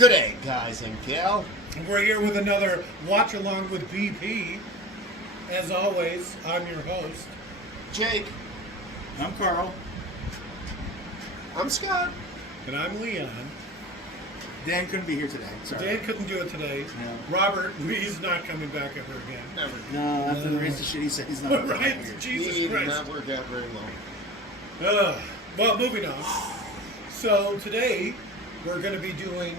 Good day, guys and gal. We're here with another Watch Along with BP. As always, I'm your host. Jake. I'm Carl. I'm Scott. And I'm Leon. Dan couldn't be here today. Sorry. Dan couldn't do it today. No. Robert, he's not coming back ever again. Never. No, after the rest of shit he said he's not Right? here. Jesus He did Christ. not work out very well. Well, moving on. So today, we're going to be doing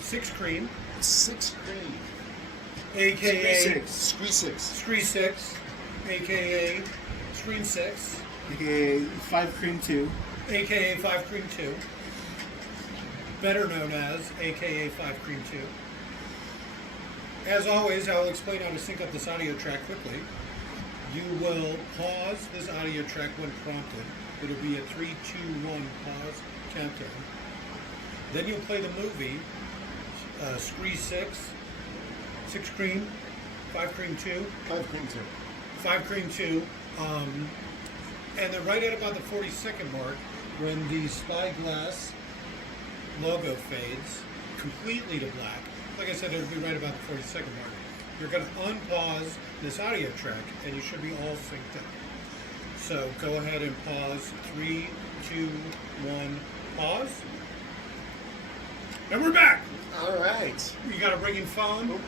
6cream, 6cream. A.K.A. Scree 6. Scree 6, A.K.A. Screen 6, A.K.A. 5cream 2. A.K.A. 5cream 2, better known as A.K.A. 5cream 2. As always, I'll explain how to sync up this audio track quickly. You will pause this audio track when prompted. It'll be a 3, 2, 1 pause countdown. Then you'll play the movie Scree 6, 6cream, 5cream 2, 5cream 2. 5cream 2, and then right at about the 40-second mark, when the spyglass logo fades completely to black, like I said, it'll be right about the 40-second mark. You're going to unpause this audio track, and you should be all synced up. So go ahead and pause. 3, 2, 1, pause. And we're back. All right. You got a ringing phone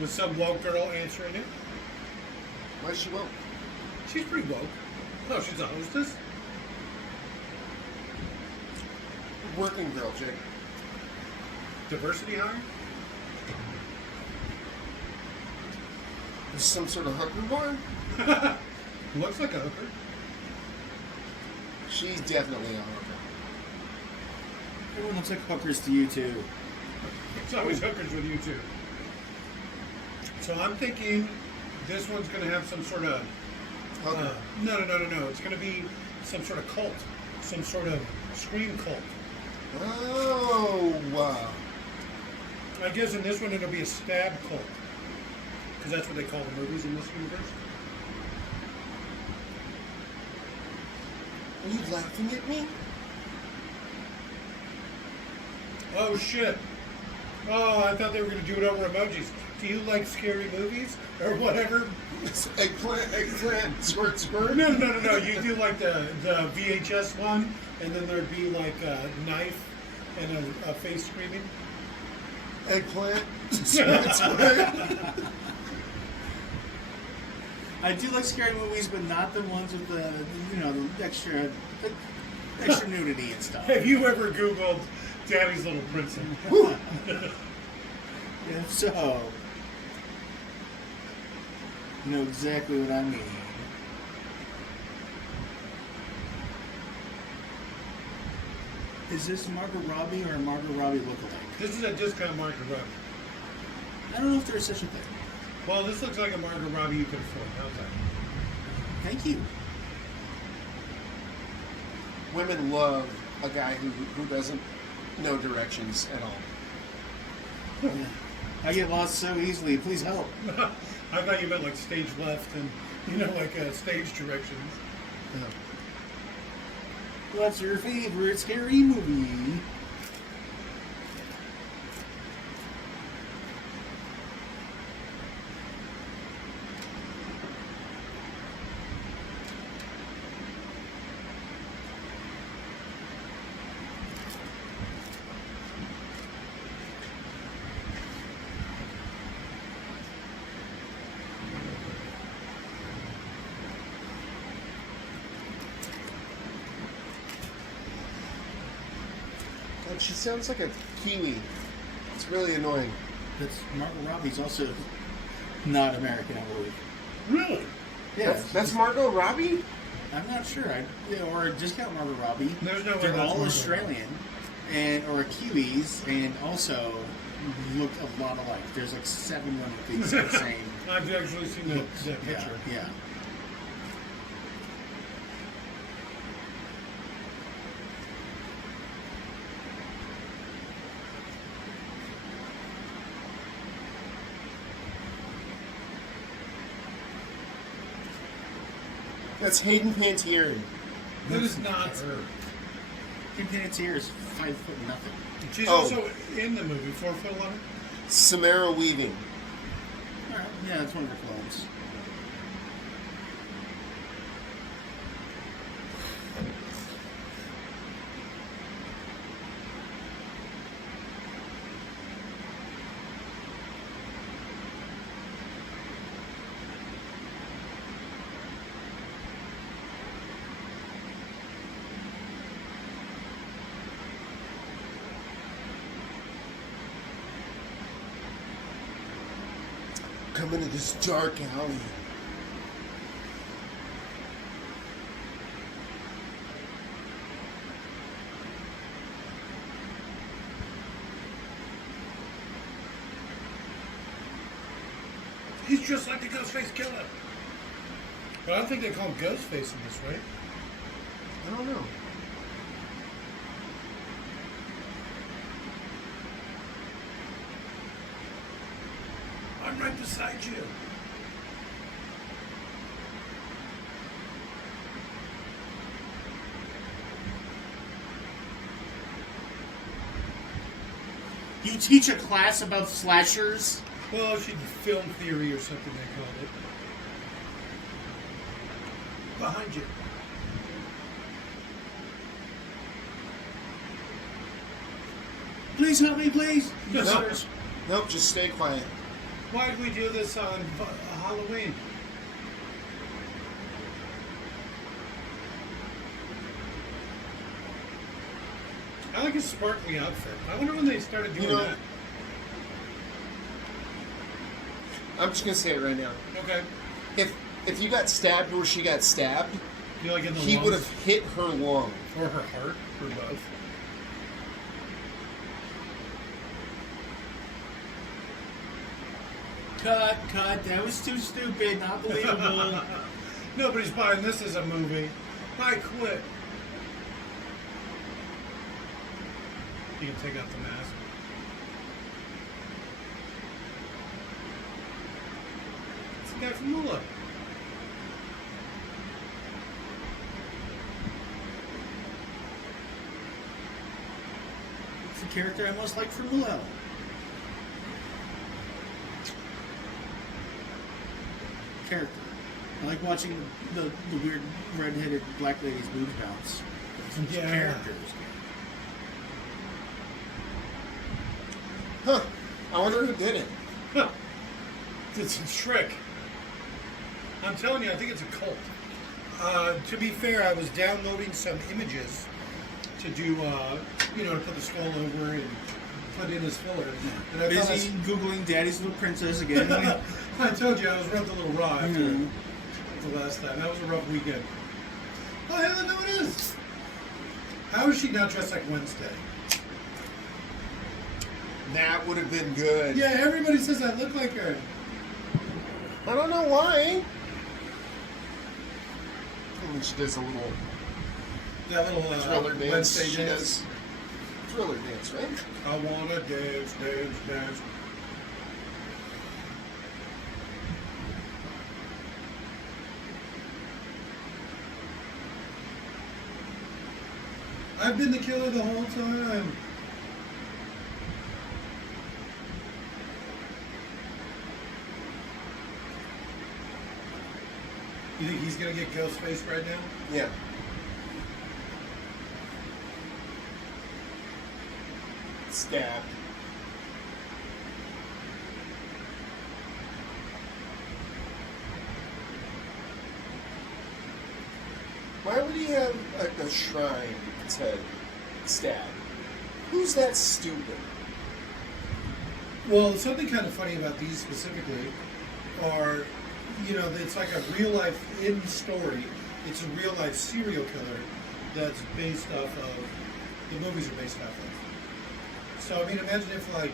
with some woke girl answering it. Why she won't? She's pretty woke. No, she's a hostess. Working girl, Jake. Diversity hire. Is some sort of hooker bar? Looks like a hooker. She's definitely a hooker. Everyone looks like hookers to you too. It's always hookers with you too. So I'm thinking this one's going to have some sort of Hooker. No. It's going to be some sort of cult, some sort of scream cult. Oh, wow. I guess in this one it'll be a stab cult, because that's what they call the movies in this universe. Are you laughing at me? Oh shit! Oh, I thought they were going to do it over emojis. Do you like scary movies or whatever? Eggplant, squirt, squirt. No. You do like the VHS one, and then there'd be like a knife and a face screaming. Eggplant, squirt, squirt. I do like scary movies, but not the ones with the the extra nudity and stuff. Have you ever Googled Daddy's Little Princess? If so, you know exactly what I mean. Is this Margot Robbie or a Margot Robbie lookalike? This is a discount Margot Robbie. I don't know if there's such a thing. Well, this looks like a Margot Robbie you could afford. How's that? Thank you. Women love a guy who doesn't know directions at all. I get lost so easily. Please help. I thought you meant like stage left and, like stage directions. What's your favorite scary movie? God, she sounds like a kiwi. It's really annoying. That's Margot Robbie's also not American, I believe. Really? Yeah, That's Margot Robbie? I'm not sure. Or discount Margot Robbie. There's no way They're that's all Margot Australian, or Kiwis, and also look a lot alike. There's like 7 women with the exact same. I've actually seen that picture. Yeah. That's Hayden Panettiere. That is not her. And Panettiere is 5'0". She's Oh. also in the movie, 4'11". Samara Weaving. All right. Yeah, that's one of her clones. Come into this dark alley. He's just like the Ghostface Killer. But I don't think they call him Ghostface in this, right? I don't know. I'm right beside you. You teach a class about slashers? Well, she'd film theory or something they called it. Behind you. Please help me, please. Yes, Nope. sir. Nope, just stay quiet. Why did we do this on Halloween? I like his sparkly outfit. I wonder when they started doing You know- that. I'm just gonna say it right now. Okay. If you got stabbed where she got stabbed, You like in the he lungs? would have hit her lung. Or her heart, or both. Cut. That was too stupid. Not believable. Nobody's buying this as a movie. I quit. You can take out the mask. It's the guy from Mula. It's the character I most like from Mulan. Character. I like watching the weird red-headed black lady's boobs bounce. Some Yeah. characters. Huh. I wonder who did it. Huh. It's a trick. I'm telling you, I think it's a cult. To be fair, I was downloading some images to do, to put the skull over and put in as filler. And I thought Busy Googling Daddy's Little Princess again. I told you I was rubbed a little raw after Mhm. the last time. That was a rough weekend. Oh, hell, no, it is. How is she not dressed like Wednesday? That would have been good. Yeah, everybody says I look like her. I don't know why. I mean, she does a little That little thriller dance. Wednesday She dance. does thriller dance, right? I wanna dance, dance, dance. I've been the killer the whole time. You think he's gonna get Ghostface right now? Yeah. Stabbed. Why would he have a shrine to stab? Who's that stupid? Well, something kind of funny about these specifically are, it's like a real life in story. It's a real life serial killer that's based off of, the movies are based off of. So, I mean, imagine if I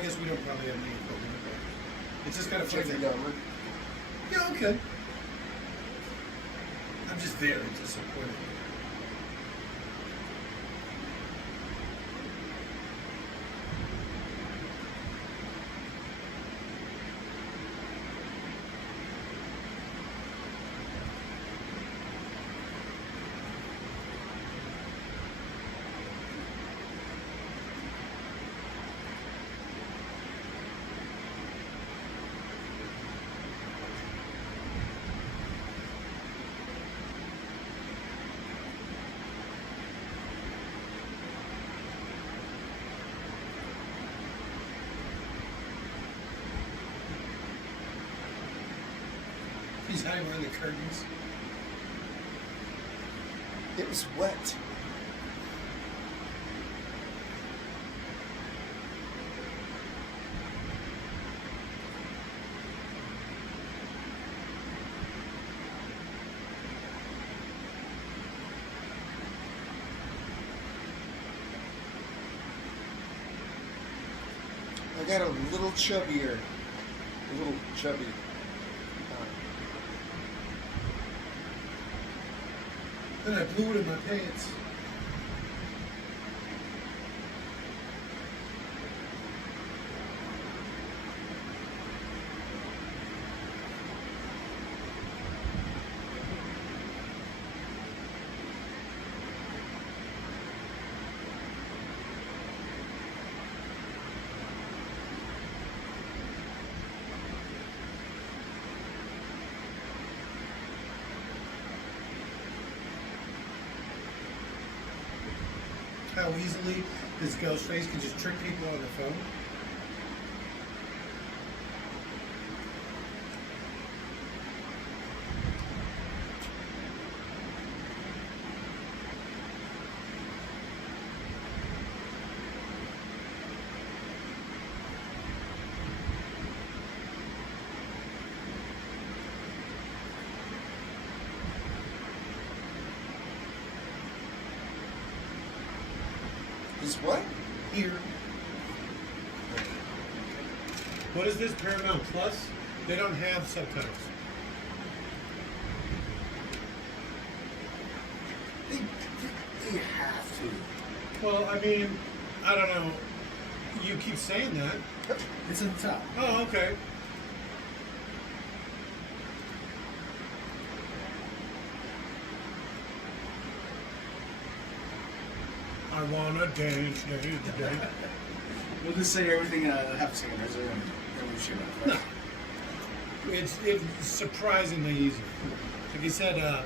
guess we don't probably have any equivalent, but it's just kind of funny. Jeffrey Dahmer. Yeah, okay. I'm just very disappointed. He's hiding behind the curtains. It was wet. I got a little chubbier. A little chubby. Then I blew it in my pants. How easily this ghost face can just trick people on the phone. Is what? Here. What is this, Paramount Plus? They don't have subtitles. They have to. Well, I mean, I don't know. You keep saying that. It's at the top. Oh, okay. I wanna dance, dance, dance. We'll just say everything in a half a second. There's a shit about No. It's surprisingly easy. Like you said,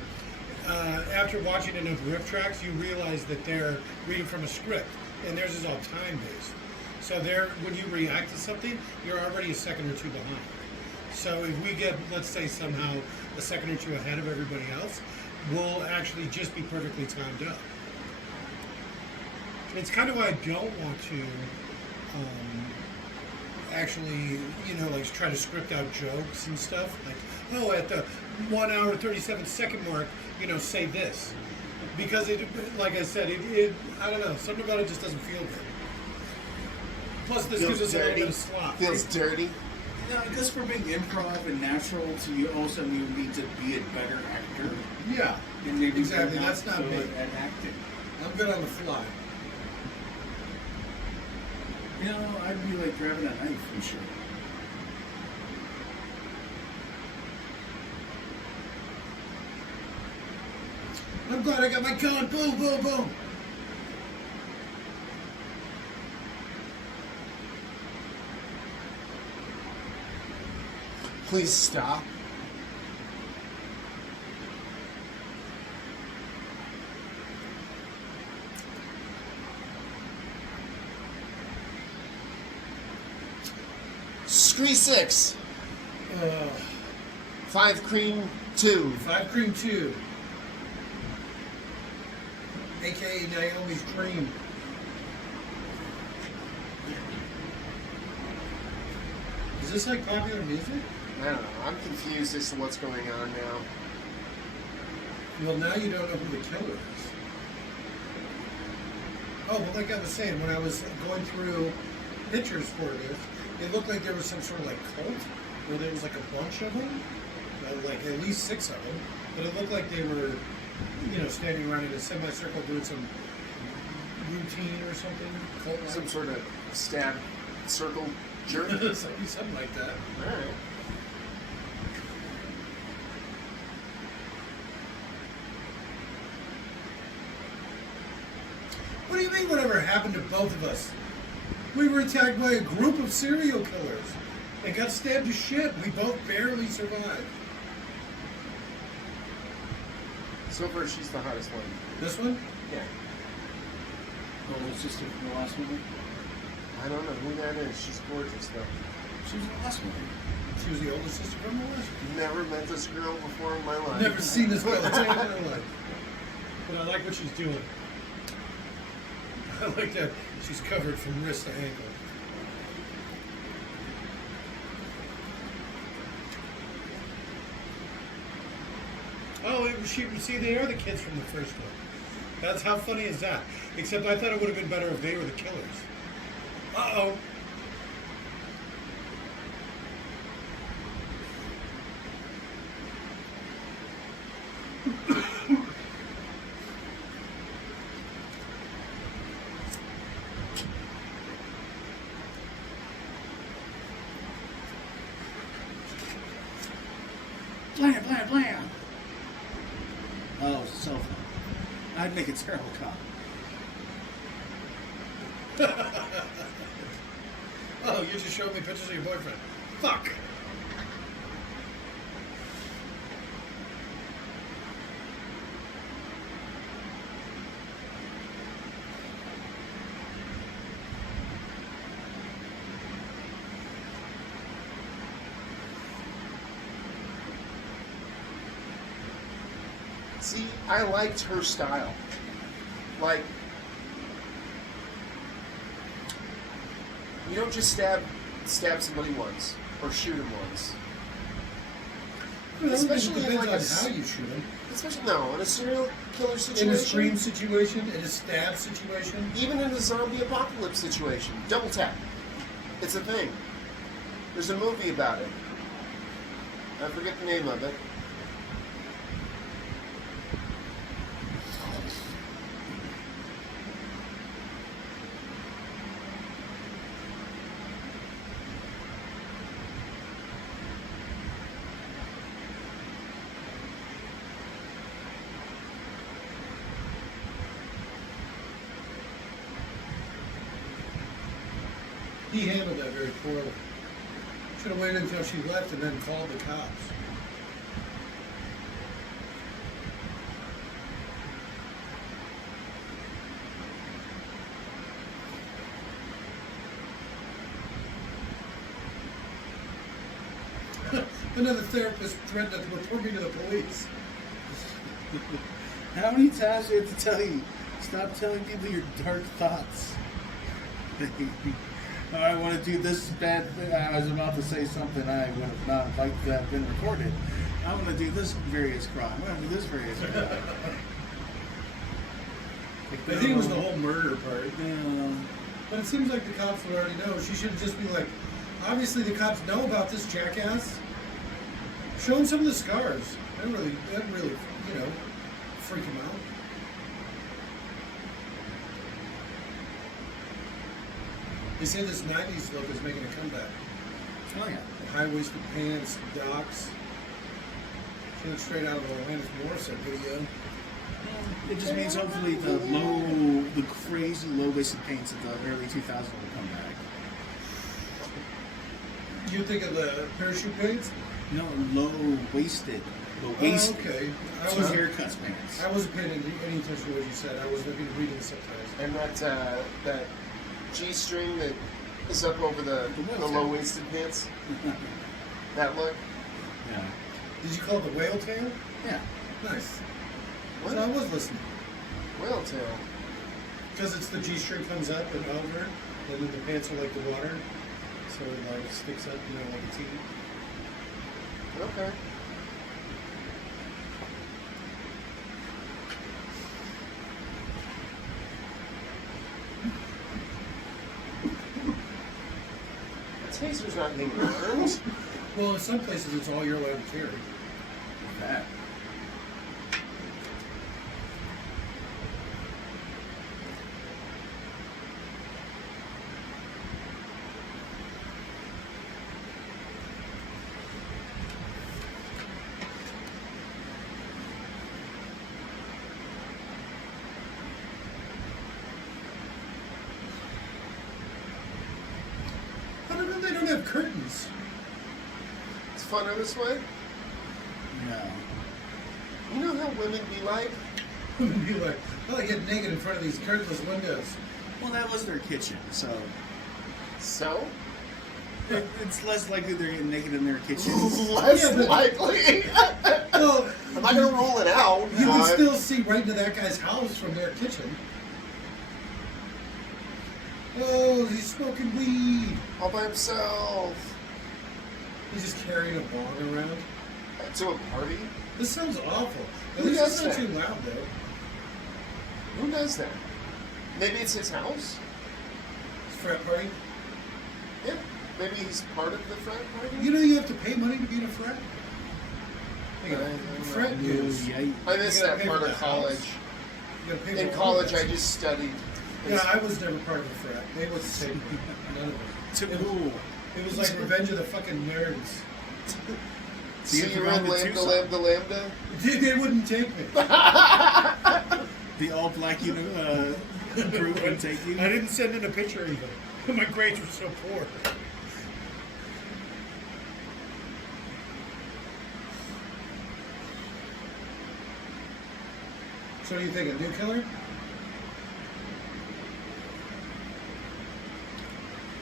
after watching enough riff tracks, you realize that they're reading from a script, and theirs is all time-based. So when you react to something, you're already a second or two behind. So if we get, let's say, somehow a second or two ahead of everybody else, we'll actually just be perfectly timed up. It's kind of why I don't want to actually, like try to script out jokes and stuff. Like, oh, at the 1 hour 37-second mark, say this, because it, like I said, it I don't know, something about it just doesn't feel good. Plus, this gives us a little bit of slop. Feels dirty. I guess for being improv and natural, so you also need to be a better actor. Yeah, And maybe exactly. That's not me. at acting. I'm good on the fly. I'd be like grabbing a knife and shit. I'm glad I got my gun. Boom, boom, boom. Please stop. Scree 6. 5 cream 2. 5 cream 2. A.K.A. Naomi's cream. Is this like popular music? I don't know. I'm confused as to what's going on now. Well, now you don't know who the killer is. Oh, well, like I was saying, when I was going through pictures for this, it looked like there was some sort of like cult, where there was like a bunch of them, like at least 6 of them, but it looked like they were, standing around in a semicircle doing some routine or something. Cult-like. Some sort of stab circle jerk. Something like that. Alright. What do you mean whatever happened to both of us? We were attacked by a group of serial killers and got stabbed to shit. We both barely survived. So far, she's the hottest one. This one? Yeah. Oh, it's just the last movie? I don't know who that is. She's gorgeous, though. She was in the last movie. She was the older sister from the West. Never met this girl before in my life. Never seen this girl a day in my life. But I like what she's doing. I like that she's covered from wrist to ankle. Oh, see, they are the kids from the first one. That's how funny is that? Except I thought it would have been better if they were the killers. Uh-oh. Blam, blam, blam. Oh, so fun. I'd make a terrible cop. Oh, you just showed me pictures of your boyfriend. Fuck. See, I liked her style. Like, you don't just stab somebody once or shoot him once. Well, Especially in depends like on how you shoot him. Especially no, in a serial killer situation. In a scream situation, in a stab situation. Even in a zombie apocalypse situation. Double tap. It's a thing. There's a movie about it. I forget the name of it. He handled that very poorly. Should have waited until she left and then called the cops. Another therapist threatened to report me to the police. How many times do I have to tell you? Stop telling people your dark thoughts. I want to do this bad thing. I was about to say something I would have not liked to have been recorded. I want to do this various crime. I want to do this various crime. I think it was the whole murder part. Yeah. But it seems like the cops would already know. She should just be like, obviously the cops know about this jackass. Show him some of the scars. That really, you know, freak him out. They say this 90s look is making a comeback. Oh yeah. High-waisted pants, docks. She looks straight out of the Alanis Morissette video. It just means hopefully the crazy low-waisted pants of the early 2000s will come back. You think of the parachute pants? No, low-waisted. Low-waisted. Oh, okay. Two haircuts pants. I wasn't paying any attention to what you said. I was looking reading subtitles. And that G-string that is up over the low-waisted pants. That look. Yeah. Did you call it the whale tail? Yeah. Nice. What? So I was listening. Whale tail. Because it's the G-string comes up and over, and then the pants are like the water, so it like sticks up, you know, like a T. Okay. The taser's not being burned. Well, in some places it's all you're allowed to carry. That. How come they don't have curtains? It's funner this way. No. You know how women be like? Be like, oh, they get naked in front of these curtainless windows. Well, that was their kitchen, so. So? It's less likely they're getting naked in their kitchen. Less Yeah, but- likely. Well, I'm not gonna rule it out. you can but- still see right into that guy's house from their kitchen. Oh, he's smoking weed. all by himself He's just carrying a bong around. to a party. This sounds awful. At Who least does it's not that? too loud, though. Who does that? Maybe it's his house. It's a frat party. Yeah. Maybe he's part of the frat party. You know you have to pay money to be in a frat? You got frat dues. Yeah. I missed You gotta that pay part for of the college. house. You gotta pay for In all college, of I that. just studied. Yeah, I was never part of a frat. They would take me. None of it. Too It was- cool. It was like Revenge of the fucking Nerds. See, you you're have in to go to Lambda, Tucson. Lambda, Lambda. They wouldn't take me. The all black group would take you. I didn't send in a picture even. My grades were so poor. So what do you think, a new killer?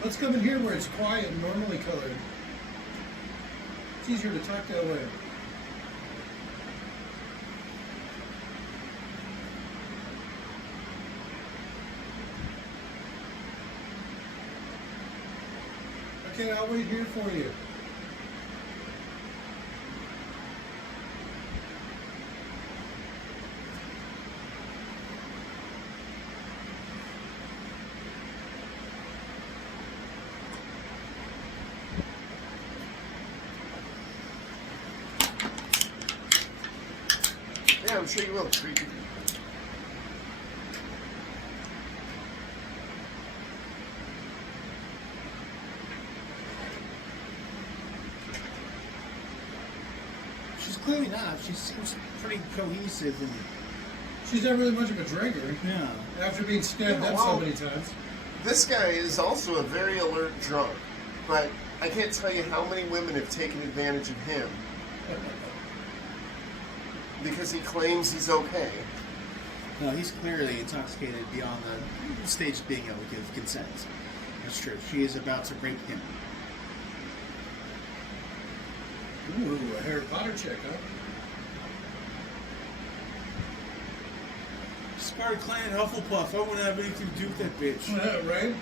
Let's come in here where it's quiet and normally colored. It's easier to talk that way. Okay, I'll wait here for you. Yeah, I'm sure you will. Creepy. She's clearly not. She seems pretty cohesive and She's not really much of a drinker. yeah. After being stabbed Yeah, up well- so many times. This guy is also a very alert drunk, but I can't tell you how many women have taken advantage of him because he claims he's okay. No, he's clearly intoxicated beyond the stage of being able to give consent. That's true. She is about to rape him. Ooh, a Harry Potter chick, huh? Spark Clan Hufflepuff. I wouldn't have anything to do with that bitch. Right?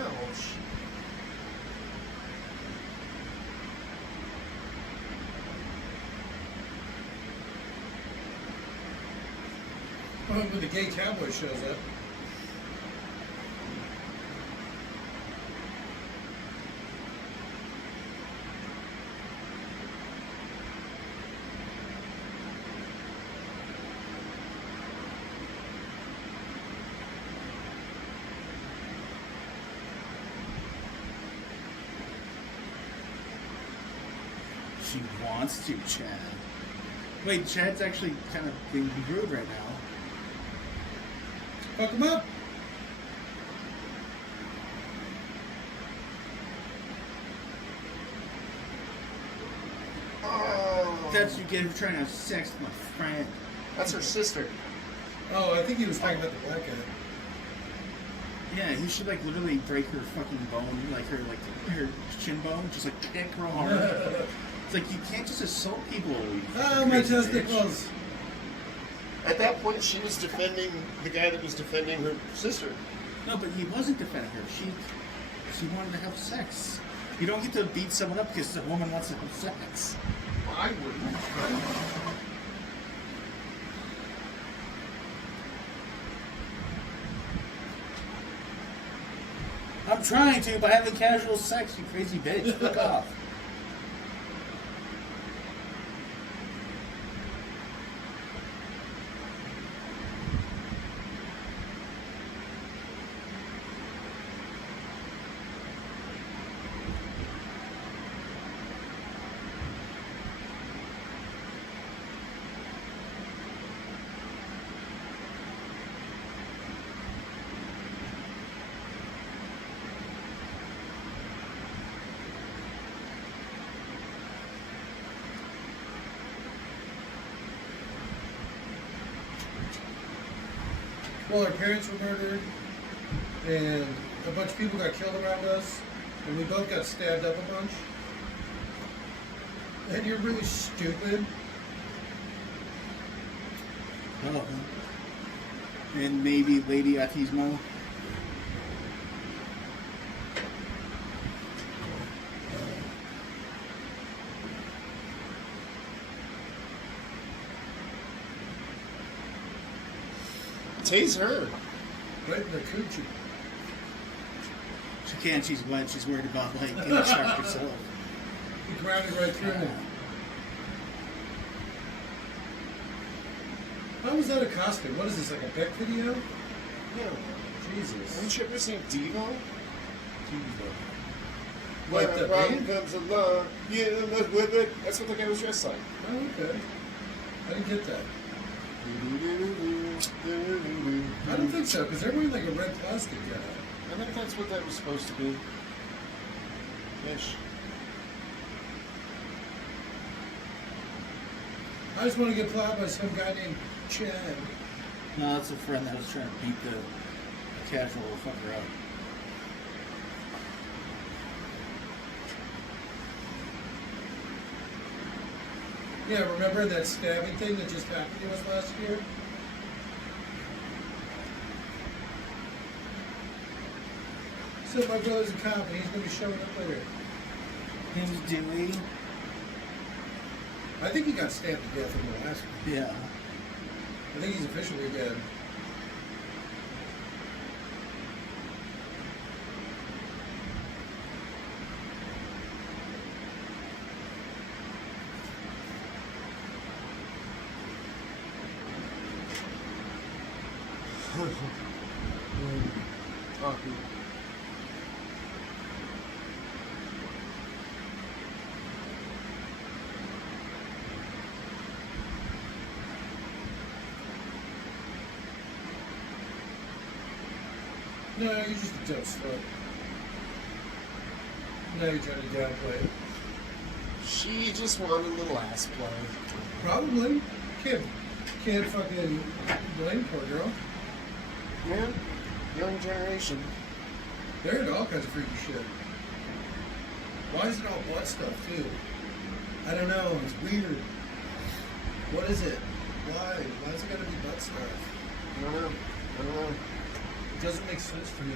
Ouch. When the gay cowboy shows up. She wants to, Chad. Wait, Chad's actually kind of being rude right now. Fuck him up. Oh, That's what you get for trying to have sex with my friend. that's her sister. Oh, I think he was talking about the black guy. Yeah, he should like literally break her fucking bone, like her shin bone, just like kick her hard. It's like you can't just assault people. you Oh, my crazy bitch. testicles. At that point, she was defending the guy that was defending her sister. No, but he wasn't defending her. She wanted to have sex. You don't get to beat someone up because the woman wants to have sex. I wouldn't. I'm trying to by having casual sex, you crazy bitch. Fuck off. Well, our parents were murdered, and a bunch of people got killed around us, and we both got stabbed up a bunch. And you're really stupid. Oh. And maybe Lady Atismo. Tase her. Right in the coochie. She can't, she's wet, she's worried about like getting shocked herself. You grounded right through me. How was that a costume? What is this, like a Beck video? Yeah. Jesus. Haven't you ever seen Devo? Like When the a problem band? comes along, you must whip it. That's what the guy was dressed like. Oh, okay. I didn't get that. I don't think so, because they're wearing like a red plastic guy. I think that's what that was supposed to be. Ish. I just want to get plowed by some guy named Chad. No, that's a friend that was trying to beat the casual fucker up. Yeah, remember that stabbing thing that just happened to us last year? So my brother's a cop and he's going to be showing up later. Him Dewey? I think he got stabbed to death in the last one. Yeah. I think he's officially dead. Awkward. No, you're just a dumb slut. Now you're trying to downplay it. She just wanted a little ass play. Probably. Can't fucking blame poor girl. Yeah. Young generation. They're into all kinds of freaky shit. Why is it all butt stuff, too? I don't know. It's weird. What is it? Why? Why is it gotta be butt stuff? I don't know. It doesn't make sense to me.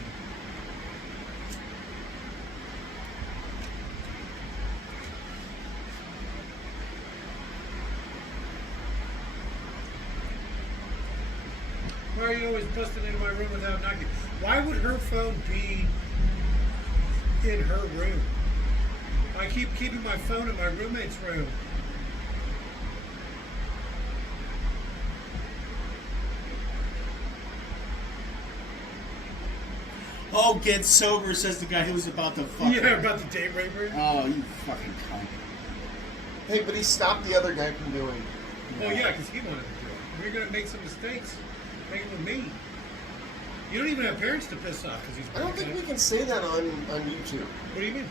Why are you always busting into my room without knocking? Why would her phone be in her room? I keep keeping my phone in my roommate's room. Oh, get sober, says the guy who was about to fuck Yeah, her. about the date raper. Oh, you fucking cunt. Hey, but he stopped the other guy from doing it. Well, yeah, because he wanted to do it. We're going to make some mistakes. Make it with me. You don't even have parents to piss off because he's I don't think we can say that on YouTube. What do you mean?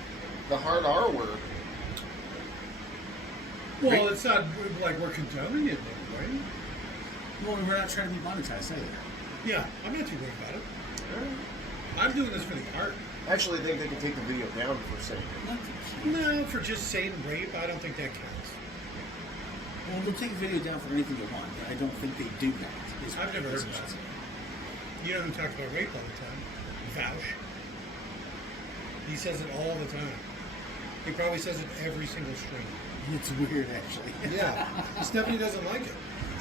The hard R word. Well, it's not like we're condoning it, right? Well, we're not trying to be monetized either. Yeah, I'm not too worried about it. I'm doing this for the art. Actually, I think they can take the video down for saying it. No, for just saying rape, I don't think that counts. Well, they'll take a video down for anything they want, but I don't think they do that. I've never heard of that. You know who talks about rape all the time? Vouch. He says it all the time. He probably says it every single stream. It's weird, actually. Yeah. Stephanie doesn't like it.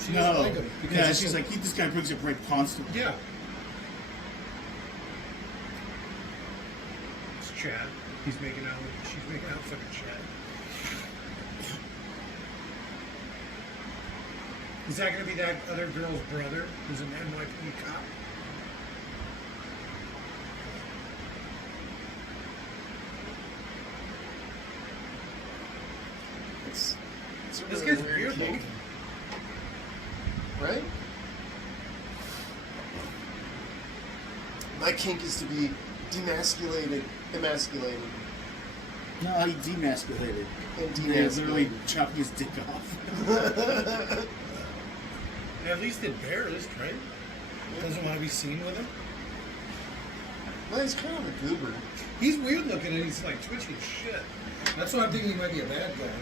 She No. doesn't like him. Because Yeah, it's she's so- like, this guy brings up rape constantly. Yeah. It's Chad. She's making out with fucking Chad. Is that going to be that other girl's brother who's an NYPD cop? It's a This really guy's weird weird kink, looking. right? My kink is to be emasculated, No, he demasculated. and They're literally demasculated. chopping his dick off. At least embarrassed, right? Doesn't want to be seen with him. Well, he's kind of a goober. He's weird looking and he's like twitchy as shit. That's why I'm thinking he might be a bad guy.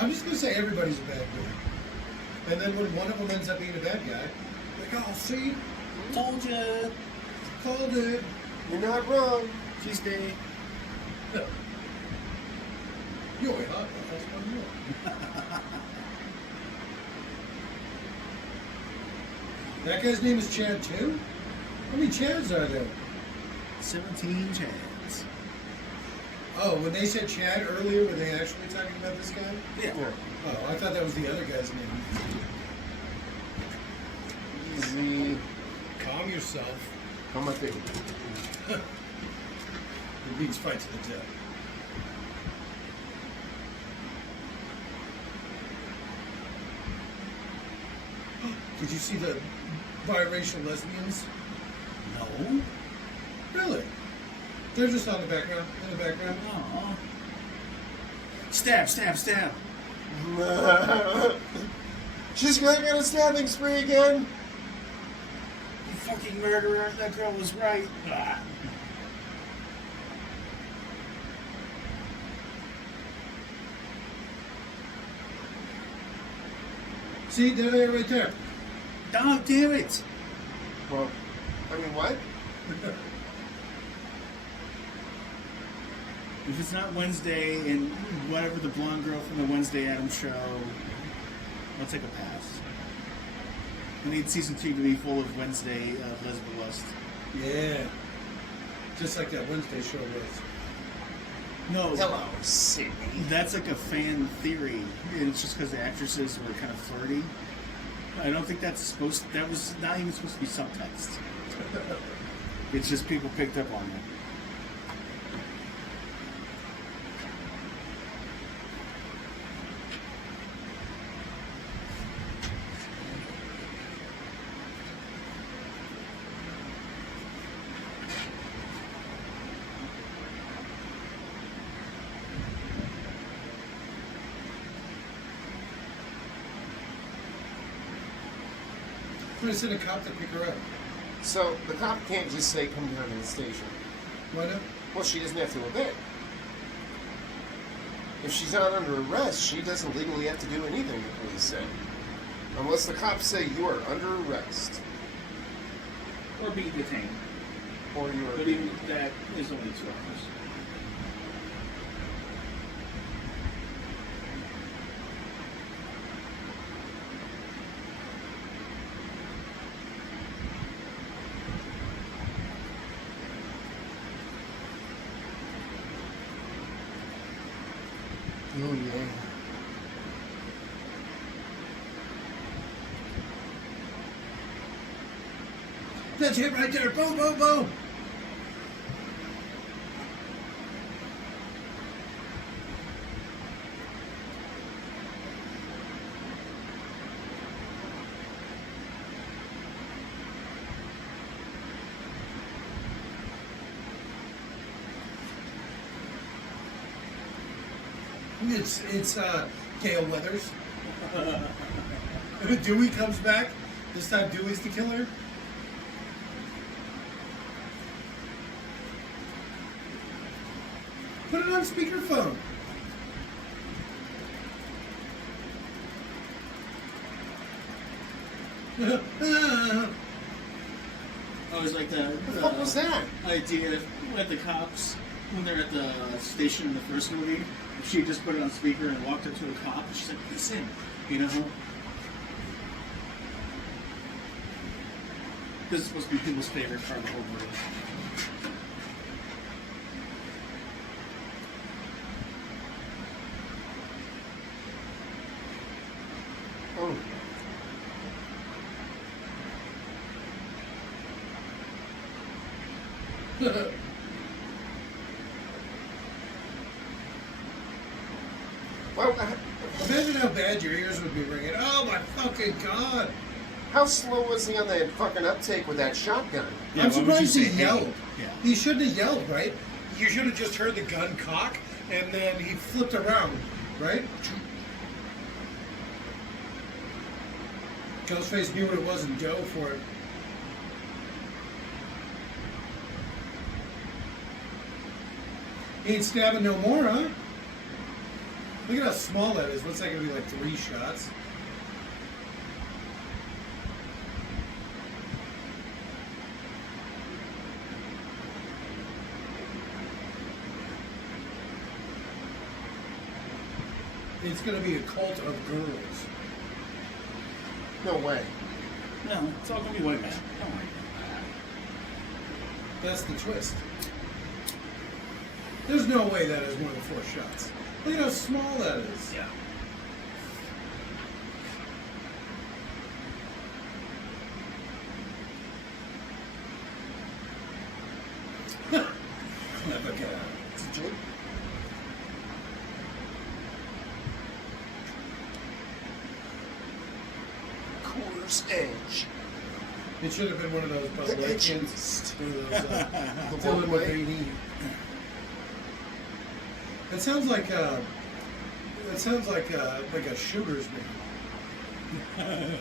I'm just gonna say everybody's a bad guy. And then when one of them ends up being a bad guy, like, oh, see? Told ya. Called it. You're not wrong. Tuesday. You're way hot. That's one more. That guy's name is Chad too? How many Chads are there? 17 Chads. Oh, when they said Chad earlier, were they actually talking about this guy? Yeah. Oh, I thought that was the other guy's name. Easy. Calm yourself. How am I thinking? It means fight to the death. Did you see the biracial lesbians? No. Really? They're just on the background, in the background. Oh. Stab, stab, stab. She's going on a stabbing spree again. You fucking murderer. That girl was right. Ah. See, there they are right there. Oh, damn it. Well, I mean, what? If it's not Wednesday and whatever the blonde girl from the Wednesday Addams show, I'll take a pass. I need season 2 to be full of Wednesday lesbian lust. Yeah. Just like that Wednesday show was. No. Hello, Sydney. That's like a fan theory. And it's just because the actresses were kind of flirty. I don't think that was not even supposed to be subtext. It's just people picked up on it. I'm gonna send a cop to pick her up. So the cop can't just say, come down to the station. Why not? Well, she doesn't have to obey. If she's not under arrest, she doesn't legally have to do anything the police say. Unless the cops say you are under arrest. Or being detained. Or you are... But even that is only 2 hours. Oh, yeah. That's it right there. Boom, boom, boom. It's Gale Weathers. Dewey comes back. This time Dewey's the killer. Put it on speakerphone. Oh, it's like What the fuck was that? idea with the cops when they're at the station in the first movie. If she just put it on speaker and walked up to a cop, and she's like, "Listen," you know. This is supposed to be people's favorite part of the whole movie. Oh. Well, Imagine how bad your ears would be ringing. Oh my fucking god! how slow was he on that fucking uptake with that shotgun? Yeah, I'm why would you surprised he say hey? yelled. Yeah. He shouldn't have yelled, right? You should have just heard the gun cock, and then he flipped around, right? Ghostface knew what it was and go for it. He ain't stabbing no more, huh? Look at how small that is. What's that gonna be, like 3 shots? It's gonna be a cult of girls. No way. No, it's all gonna be white man. Don't worry. That's the twist. There's no way that is more than 4 shots. Look at how small that is. Yeah. Never get out. It's a joke. Coors Edge. It should have been one of those Bud The Light edge. cans. One of those The Dylan one with way. AD. That sounds like a shooter's name.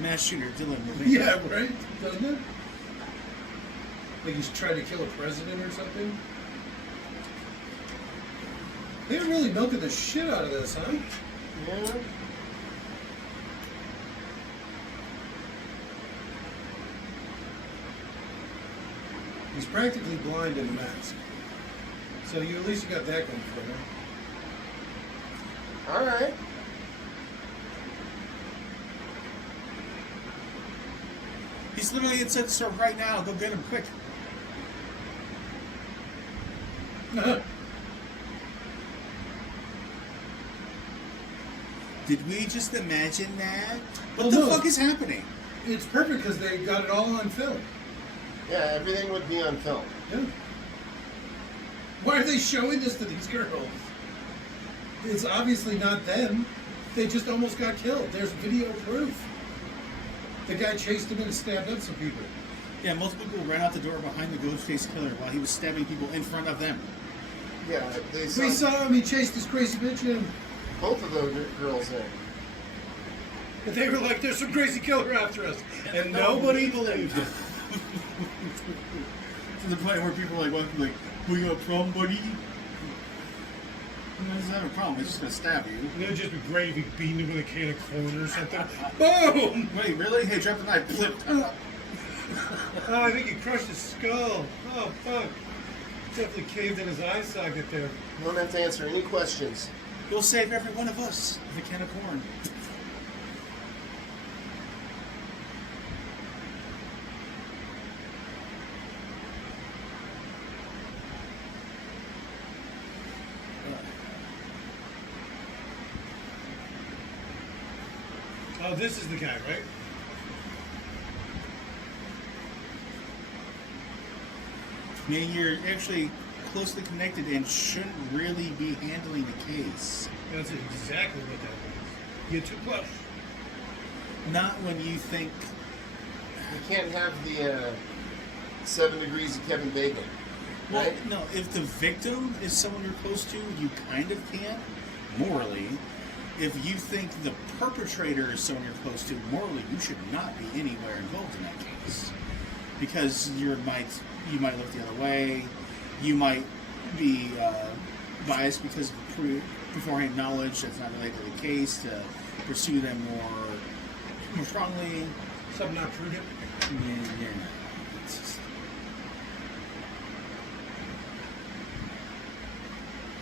Mass shooter Dylan. Yeah, right? Doesn't it? Like he's trying to kill a president or something? They're really milking the shit out of this, huh? Yeah. He's practically blind in the mask. So you at least got that going for him. All right. He's literally inside the store right now. Go get him quick. Did we just imagine that? What Well, the no. fuck is happening? It's perfect because they got it all on film. Yeah, everything would be on film. Yeah. Why are they showing this to these girls? It's obviously not them. They just almost got killed. There's video proof. The guy chased him and stabbed up some people. Yeah, multiple people ran out the door behind the Ghostface killer while he was stabbing people in front of them. Yeah, they We saw him. He chased this crazy bitch in. both of those girls in. And they were like, there's some crazy killer after us. And nobody believed it. To the point where people are like, we got a problem, buddy? He doesn't have a problem. He's just going to stab you. It would just be great if he beat him with a can of corn or something. Boom! Wait, really? Hey, drop the knife. Flip. Oh, I think he crushed his skull. Oh, fuck. Definitely caved in his eye socket there. You don't have to answer any questions. You'll save every one of us with a can of corn. Oh, this is the guy, right? I mean, you're actually closely connected and shouldn't really be handling the case. That's exactly what that was. You're too close. Not when you think... You can't have the 7 degrees of Kevin Bacon, Well, right? no, if the victim is someone you're close to, you kind of can, morally. If you think the perpetrator is someone you're close to, morally, you should not be anywhere involved in that case. Because you might look the other way, you might be biased because of beforehand knowledge that's not related to the case to pursue them more strongly. Something not prudent. Yeah. It's just...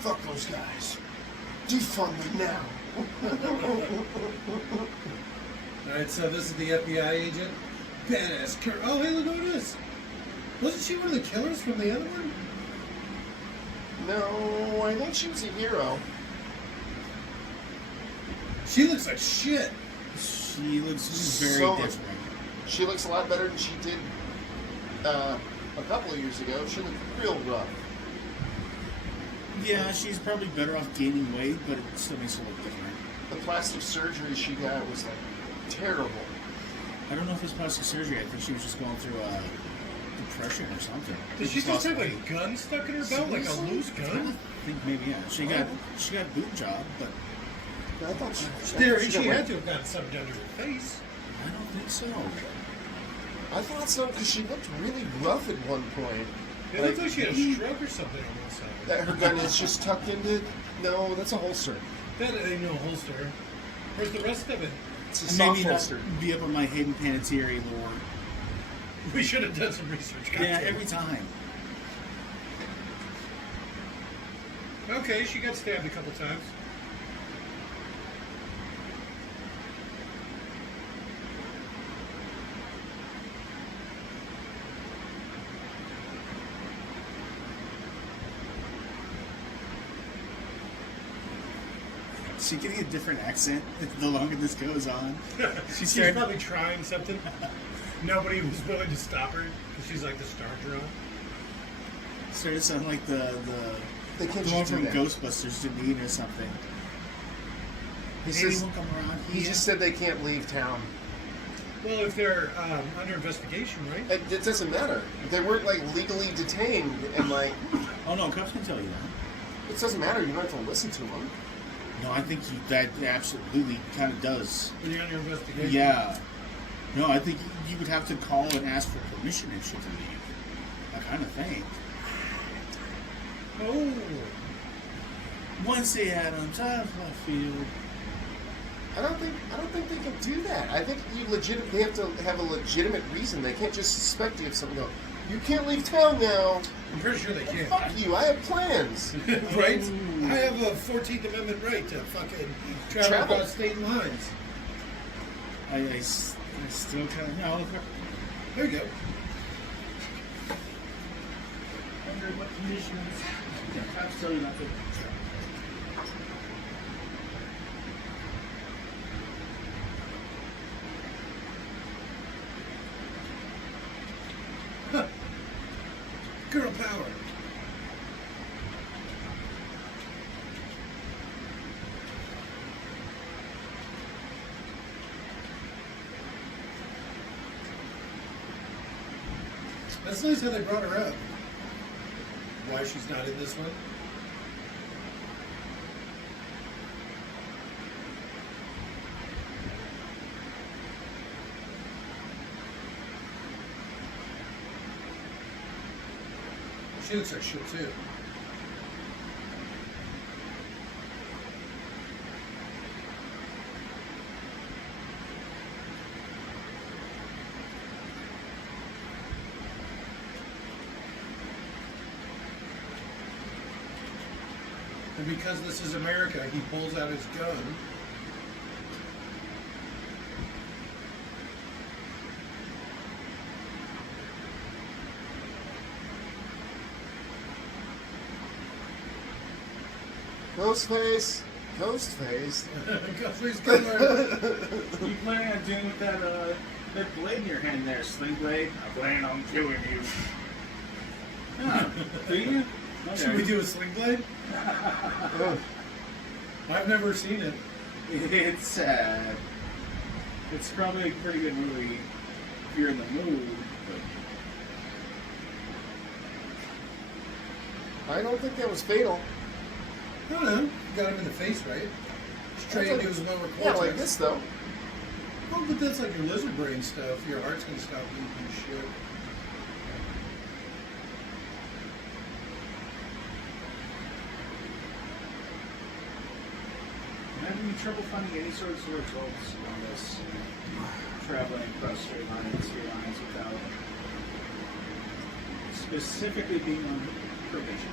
Fuck those guys. Defund them now. Alright, so this is the FBI agent. Badass Oh, hey, look at this. Wasn't she one of the killers from the other one? No, I think she was a hero. She looks like shit. She looks very So much- different. She looks a lot better than she did a couple of years ago. She looked real rough. Yeah, she's probably better off gaining weight, but it still makes her look different. The plastic surgery she got was like terrible. I don't know if it's plastic surgery. I think she was just going through depression or something. Did she just have like a gun stuck in her belt? Like a loose I gun? think maybe, yeah. She got a boot job, but I thought she She got had to have gotten something done to her face. I don't think so. I thought so because she looked really rough at one point. It looked like she had a stroke or something on one side. That her gun is just tucked into. No, that's a holster. That ain't no holster. Where's the rest of it? It's a soft Maybe holster. not be up on my Hayden Panettiere lore. We should have done some research. Yeah, every time. Okay, she got stabbed a couple times. Is she getting a different accent the longer this goes on? She's started- probably trying something. Nobody was willing to stop her because she's like the star draw. Started sounding like the They can't one just do from that. Ghostbusters, Janine or something. He Anyone says come around he here? just said they can't leave town. Well, if they're under investigation, right? It doesn't matter. They weren't like legally detained, and like Oh no, cops can tell you that. it doesn't matter. You don't have to listen to them. No, I think that absolutely kind of does. When you're under investigation. Yeah. No, I think you would have to call and ask for permission and shit to leave. That kind of thing. Oh. Once the Adams out of left field. I don't think they can do that. I think they have to have a legitimate reason. They can't just suspect you of something. Go, you can't leave town now. I'm pretty sure they can. Fuck you. I have plans. Right? I have a 14th Amendment right to fucking travel across state lines. I still kind of know. There you go. Under what conditions? Cops tell you not to. Huh. Girl power. That's nice how they brought her up. Why she's not in this one? She looks like shit too. And because this is America, he pulls out his gun. Ghostface. Ghostface. Ghostface Killer. You planning on doing with that blade in your hand there, sling blade? I plan on killing you. Oh, do you? Should we do a sling blade? I've never seen it. It's probably a pretty good movie if you're in the mood. I don't think that was fatal. I don't know. Got him in the face, right? Straight into his lower cortex. Yeah, like this though. Oh, but that's like your lizard brain stuff. Your heart's gonna stop beating shit. I'm having trouble finding any sort of results on this traveling across straight lines without specifically being on probation.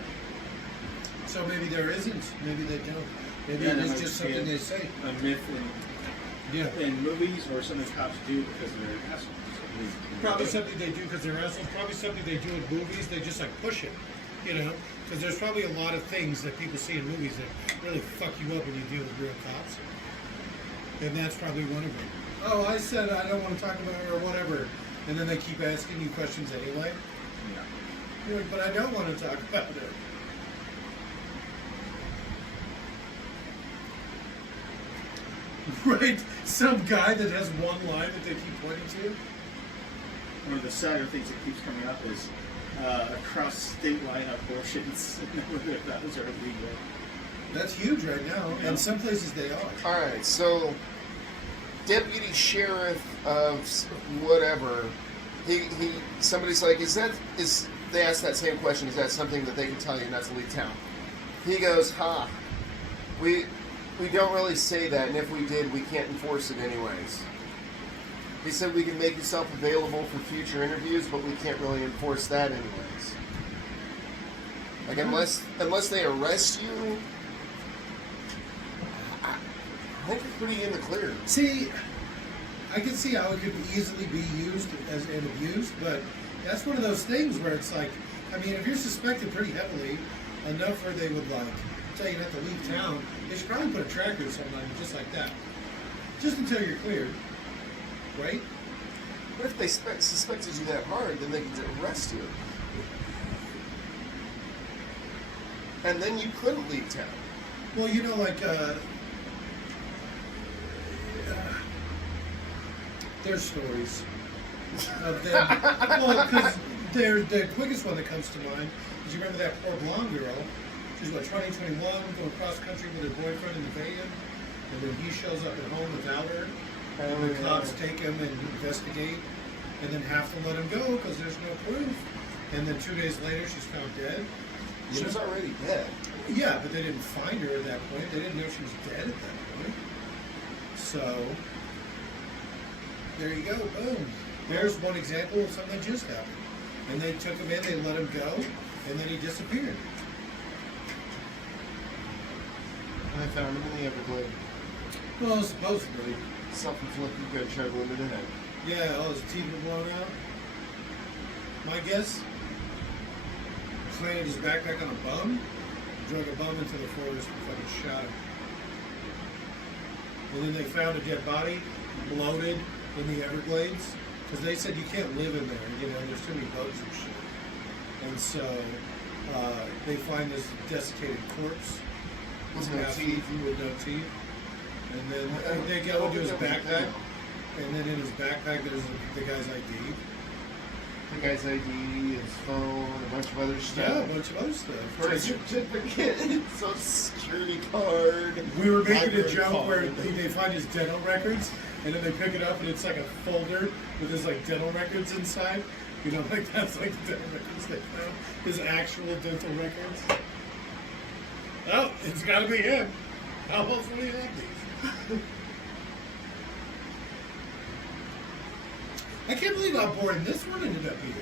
So maybe there isn't. Maybe they don't. Maybe Yeah, it that is might just be something they say. A myth Yeah. in movies or something cops do because they're assholes. Probably something they do because they're assholes. Probably something they do in movies. They just like push it, you know? Because there's probably a lot of things that people see in movies that really fuck you up when you deal with real cops. And that's probably one of them. Oh, I said I don't want to talk about it or whatever. And then they keep asking you questions anyway. Yeah. You're like, but I don't want to talk about it. Right? Some guy that has one line that they keep pointing to. One of the sadder things that keeps coming up is across state line abortions. Those are illegal. That's huge right now, and some places they are. All right, so deputy sheriff of whatever, somebody's like, they asked that same question, is that something that they can tell you not to leave town? He goes, we don't really say that, and if we did, we can't enforce it anyways. He said we can make yourself available for future interviews, but we can't really enforce that anyways. Like, unless they arrest you, I think you're pretty in the clear. See, I can see how it could easily be used and abused, but that's one of those things where it's like, I mean, if you're suspected pretty heavily enough where they would like tell you not to leave town, they should probably put a tracker or something on you just like that. Just until you're cleared. Right? What if they suspected you that hard, then they could arrest you. And then you couldn't leave town. Well, you know, like, there's stories of them. Well, because the quickest one that comes to mind is you remember that poor blonde girl. She's, 20, 21, going cross country with her boyfriend in the Bay, and then he shows up at home without her. And the cops take him and investigate, and then have to let him go because there's no proof. And then 2 days later, she's found dead. She was already dead. Yeah, but they didn't find her at that point. They didn't know she was dead at that point. So, there you go. Boom. There's one example of something that just happened. And they took him in, they let him go, and then he disappeared. I found him in the Everglades. Well, supposedly. Self-inflicted gunshot wound to the head. Yeah, all his teeth were blown out. My guess, planted his backpack on a bum, drug a bum into the forest and fucking shot him. And then they found a dead body, bloated, in the Everglades, because they said you can't live in there, you know, there's too many bugs and shit. And so, they find this desiccated corpse. With no teeth. With no teeth. And then they go into his backpack, and then in his backpack there's the guy's ID. The guy's ID, his phone, a bunch of other stuff. Yeah, a bunch of other stuff. Birth certificate, social security card. We were making a joke where they find his dental records, and then they pick it up, and it's like a folder with his like dental records inside. You know, like that's like the dental records they found. His actual dental records. Oh, it's got to be him. How else would he have these? I can't believe how boring this one ended up being.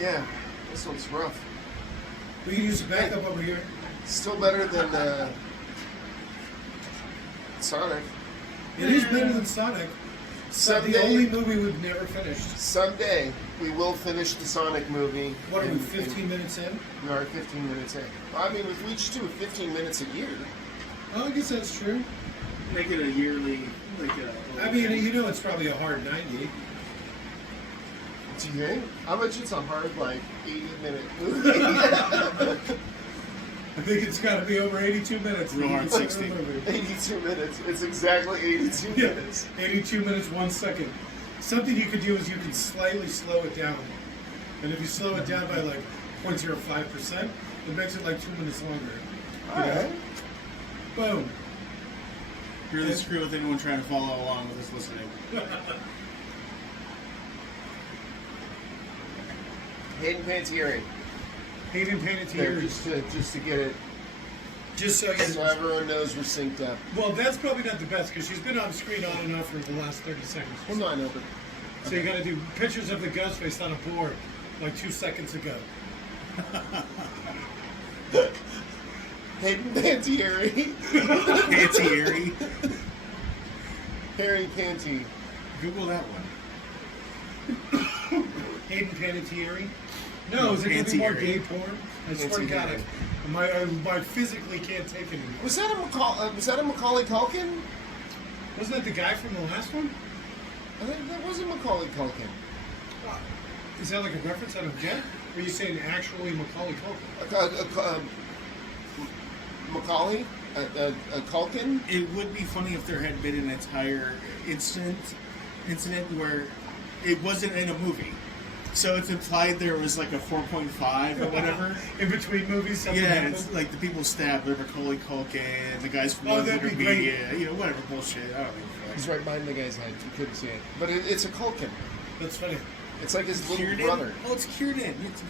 Yeah, this one's rough. We can use the backup over here. Still better than Sonic. It is better than Sonic. Someday, the only movie we've never finished. Someday, we will finish the Sonic movie. What are we, 15 minutes in? We are 15 minutes in. I mean, if we just do 15 minutes a year. Oh, I guess that's true. Make it a yearly, I mean, you know it's probably a hard 90. Do you think? I bet you it's a hard, 80-minute movie. I think it's got to be over 82 minutes. Real hard 60. 82 minutes. It's exactly 82 minutes. 82 minutes, 1 second. Something you could do is you can slightly slow it down. And if you slow it down by 0.05%, it makes it 2 minutes longer. Alright. Boom. Really screw with anyone trying to follow along with us listening. Hayden Panettiere. Hayden There, Panettiere. just to get it, Just so so everyone knows we're synced up. Well, that's probably not the best because she's been on screen on and off for the last 30 seconds. Well, no, I know, but So you got to do pictures of the ghost face on a board 2 seconds ago. Hayden Panettiere. Panettiere. Harry Panty. Google that one. Hayden Panettiere? No, is it going to be more Panettiere. gay porn? I swear to God, I physically can't take it anymore. Was that a Macaulay Culkin? Wasn't that the guy from the last one? I think that wasn't Macaulay Culkin. Is that like a reference I don't get? Or are you saying actually Macaulay Culkin? Macaulay? Culkin? It would be funny if there had been an entire incident where it wasn't in a movie. So it's implied there was like a 4.5 or whatever. In between movies, something Yeah, happened. it's like the people stabbed Macaulay Culkin, the guys from that'd be Media, you know, whatever bullshit. I don't know. He's right behind the guy's head. You couldn't see it. But it's a Culkin. That's funny. It's like his little Kiernan? brother. Oh, it's Kiernan. It's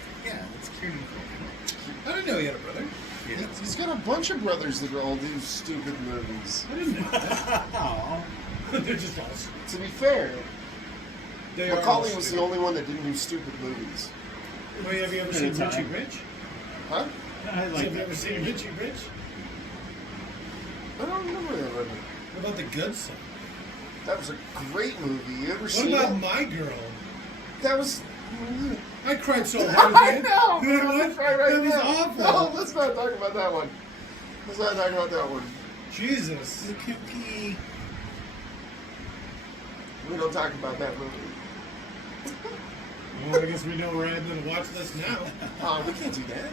Kiernan. I didn't know he had a brother. Yeah. He's got a bunch of brothers that all do stupid movies. I didn't know that. Aw. They're just us. To be fair, They are Macaulay all was the stupid. only one that didn't do stupid movies. Wait, have you ever At seen a time. Richie Rich? Huh? I like Have you that. ever seen Richie Rich? I don't remember that movie. What about The Good Son? That was a great movie. You ever What seen about it? My Girl? That was... I cried so hard. I man. know! You know what? That's right, right That was now. awful. No, let's not talk about that one. Let's not talk about that one. Jesus. The cookie. We don't talk about that movie. Well, I guess we know we're adding to the watch list now. We can't do that.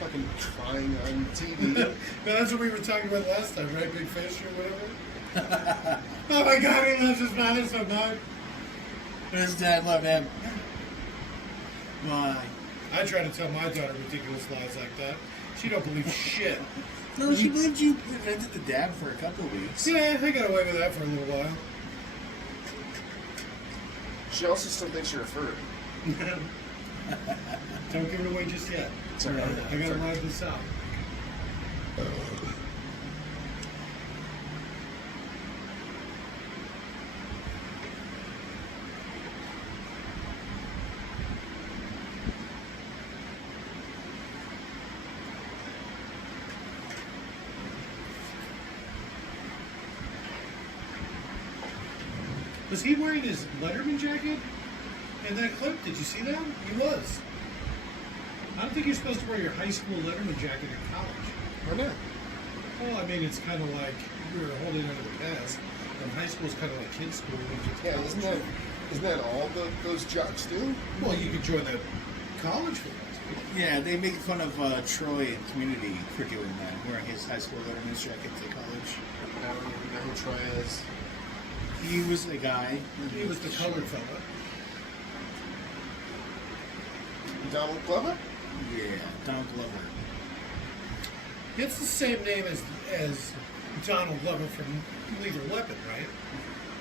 Fucking crying on TV. No, that's what we were talking about last time, right? Big Fish or whatever? Oh my God, he loves his mother so much. His dad loved him. Why? I try to tell my daughter ridiculous lies like that. She don't believe shit. No, she believed you invented the dab for a couple of weeks. Yeah, I got away with that for a little while. She also still thinks you're a furry. Don't give it away just yet. It's all right. I gotta ride this out. Was he wearing his Letterman jacket in that clip? Did you see that? He was. I don't think you're supposed to wear your high school Letterman jacket in college. Why not? Well, I mean, it's kind of like we were holding under the past. And high school is kind of like kids' school. Yeah, isn't that all those jocks do? Well, you could join the college for that. Yeah, they make fun of Troy in Community for doing that, wearing his high school Letterman's jacket to college. I don't even know who Troy is. He was a guy. He was the colored fella. Donald Glover? Yeah, Donald Glover. It's the same name as Donald Glover from Lethal Weapon, right?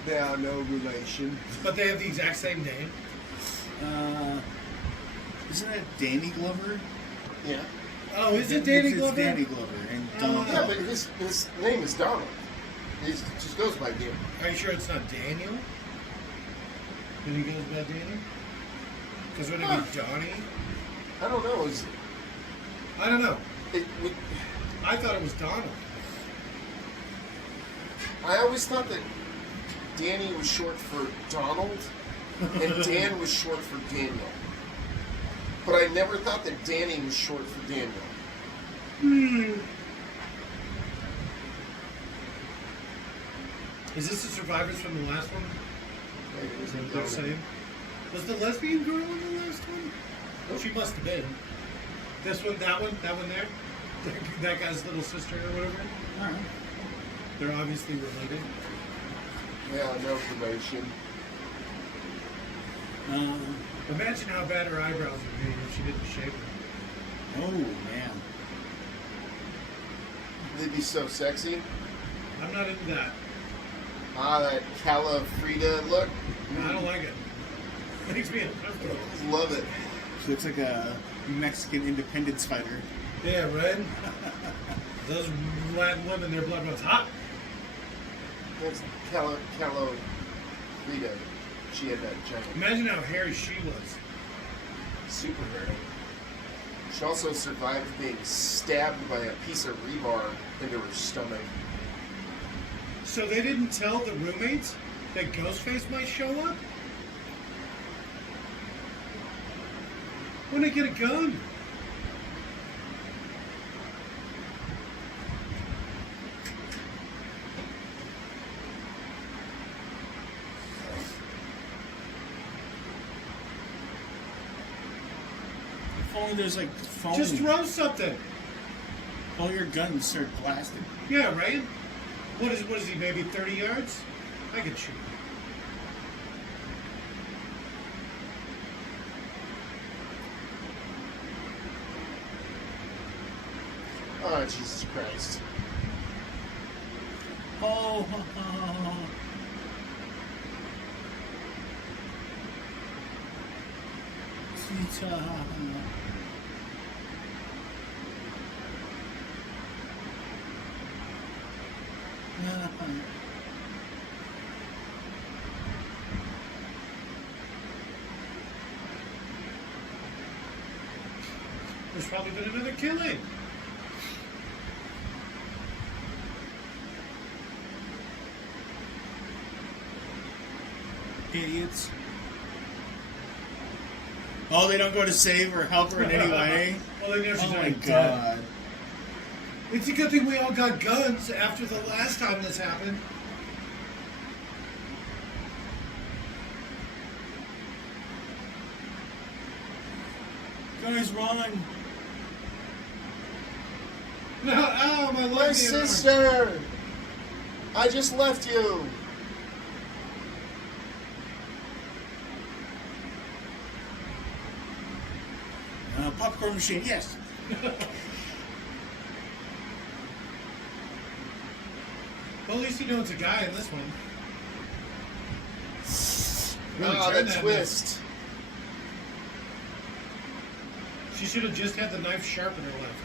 They are no relation. But they have the exact same name. Isn't that Danny Glover? Yeah. Oh, is it Danny It's Glover? Danny Glover and Donald Yeah, Glover. but his name is Donald. He just goes by Danny. Are you sure it's not Daniel? Then he goes by Daniel? Because would it be Donnie? I don't know. I don't know. It, I thought it was Donald. I always thought that Danny was short for Donald, and Dan was short for Daniel. But I never thought that Danny was short for Daniel. Is this the survivors from the last one? Is Is that the same? Was the lesbian girl in the last one? Well, she must have been. This one, that one there? That guy's little sister or whatever? Alright. They're obviously related. Yeah, no relation. Imagine how bad her eyebrows would be if she didn't shave them. Oh, man. They'd be so sexy. I'm not into that. That Cala Frida look. I don't like it. It makes me uncomfortable. Love it. She looks like a Mexican independence fighter. Yeah, right? Those Latin women, their blood runs hot. That's Cala Frida. She had that giant Imagine how hairy she was. super hairy. She also survived being stabbed by a piece of rebar into her stomach. So they didn't tell the roommates that Ghostface might show up? When they get a gun? If only there's like foam. Just throw something. Pull your gun and start blasting. Yeah, right? What is he, maybe 30 yards? I could shoot. Oh, Jesus Christ. Oh. Tita. There's probably been another killing. Idiots. Oh, they don't go to save or help her in any way? Well, they know she's Oh my already god. dead. It's a good thing we all got guns after the last time this happened. Guys, run. No, ow, my leg. My sister! I just left you! Popcorn machine, yes. Well, at least you know it's a guy in this one. Really Oh, turned that that twist. knife. She should have just had the knife sharp in her left.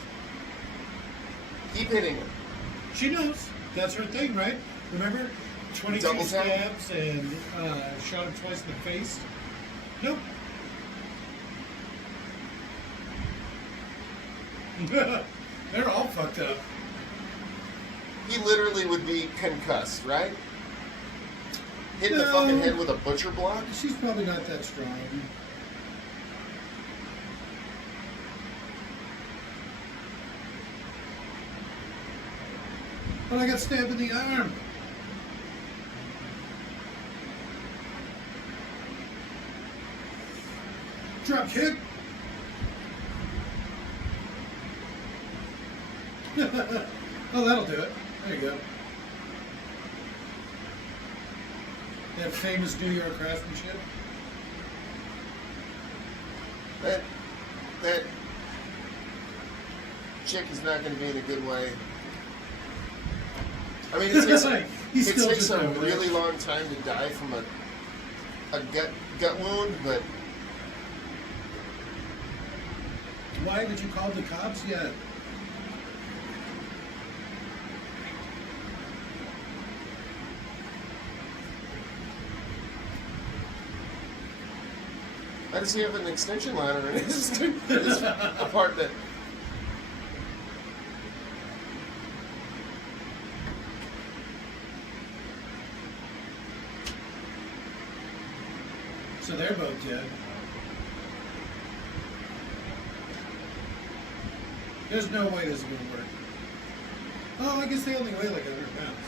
Keep hitting her. She knows. That's her thing, right? Remember? 22 Double tap? stabs and shot him twice in the face. Nope. They're all fucked up. He literally would be concussed, right? Hit in the No. fucking head with a butcher block? She's probably not that strong. But I got stabbed in the arm. Drop kick. Oh, that'll do it. There you go. That famous New York craftsmanship. That chick is not going to be in a good way. I mean, it He's still takes just a over there. really long time to die from a gut wound, but Why did you call the cops yet? why does he have an extension ladder in his apartment? So they're both dead. There's no way this is going to work. Oh, I guess they only weigh like 100 pounds.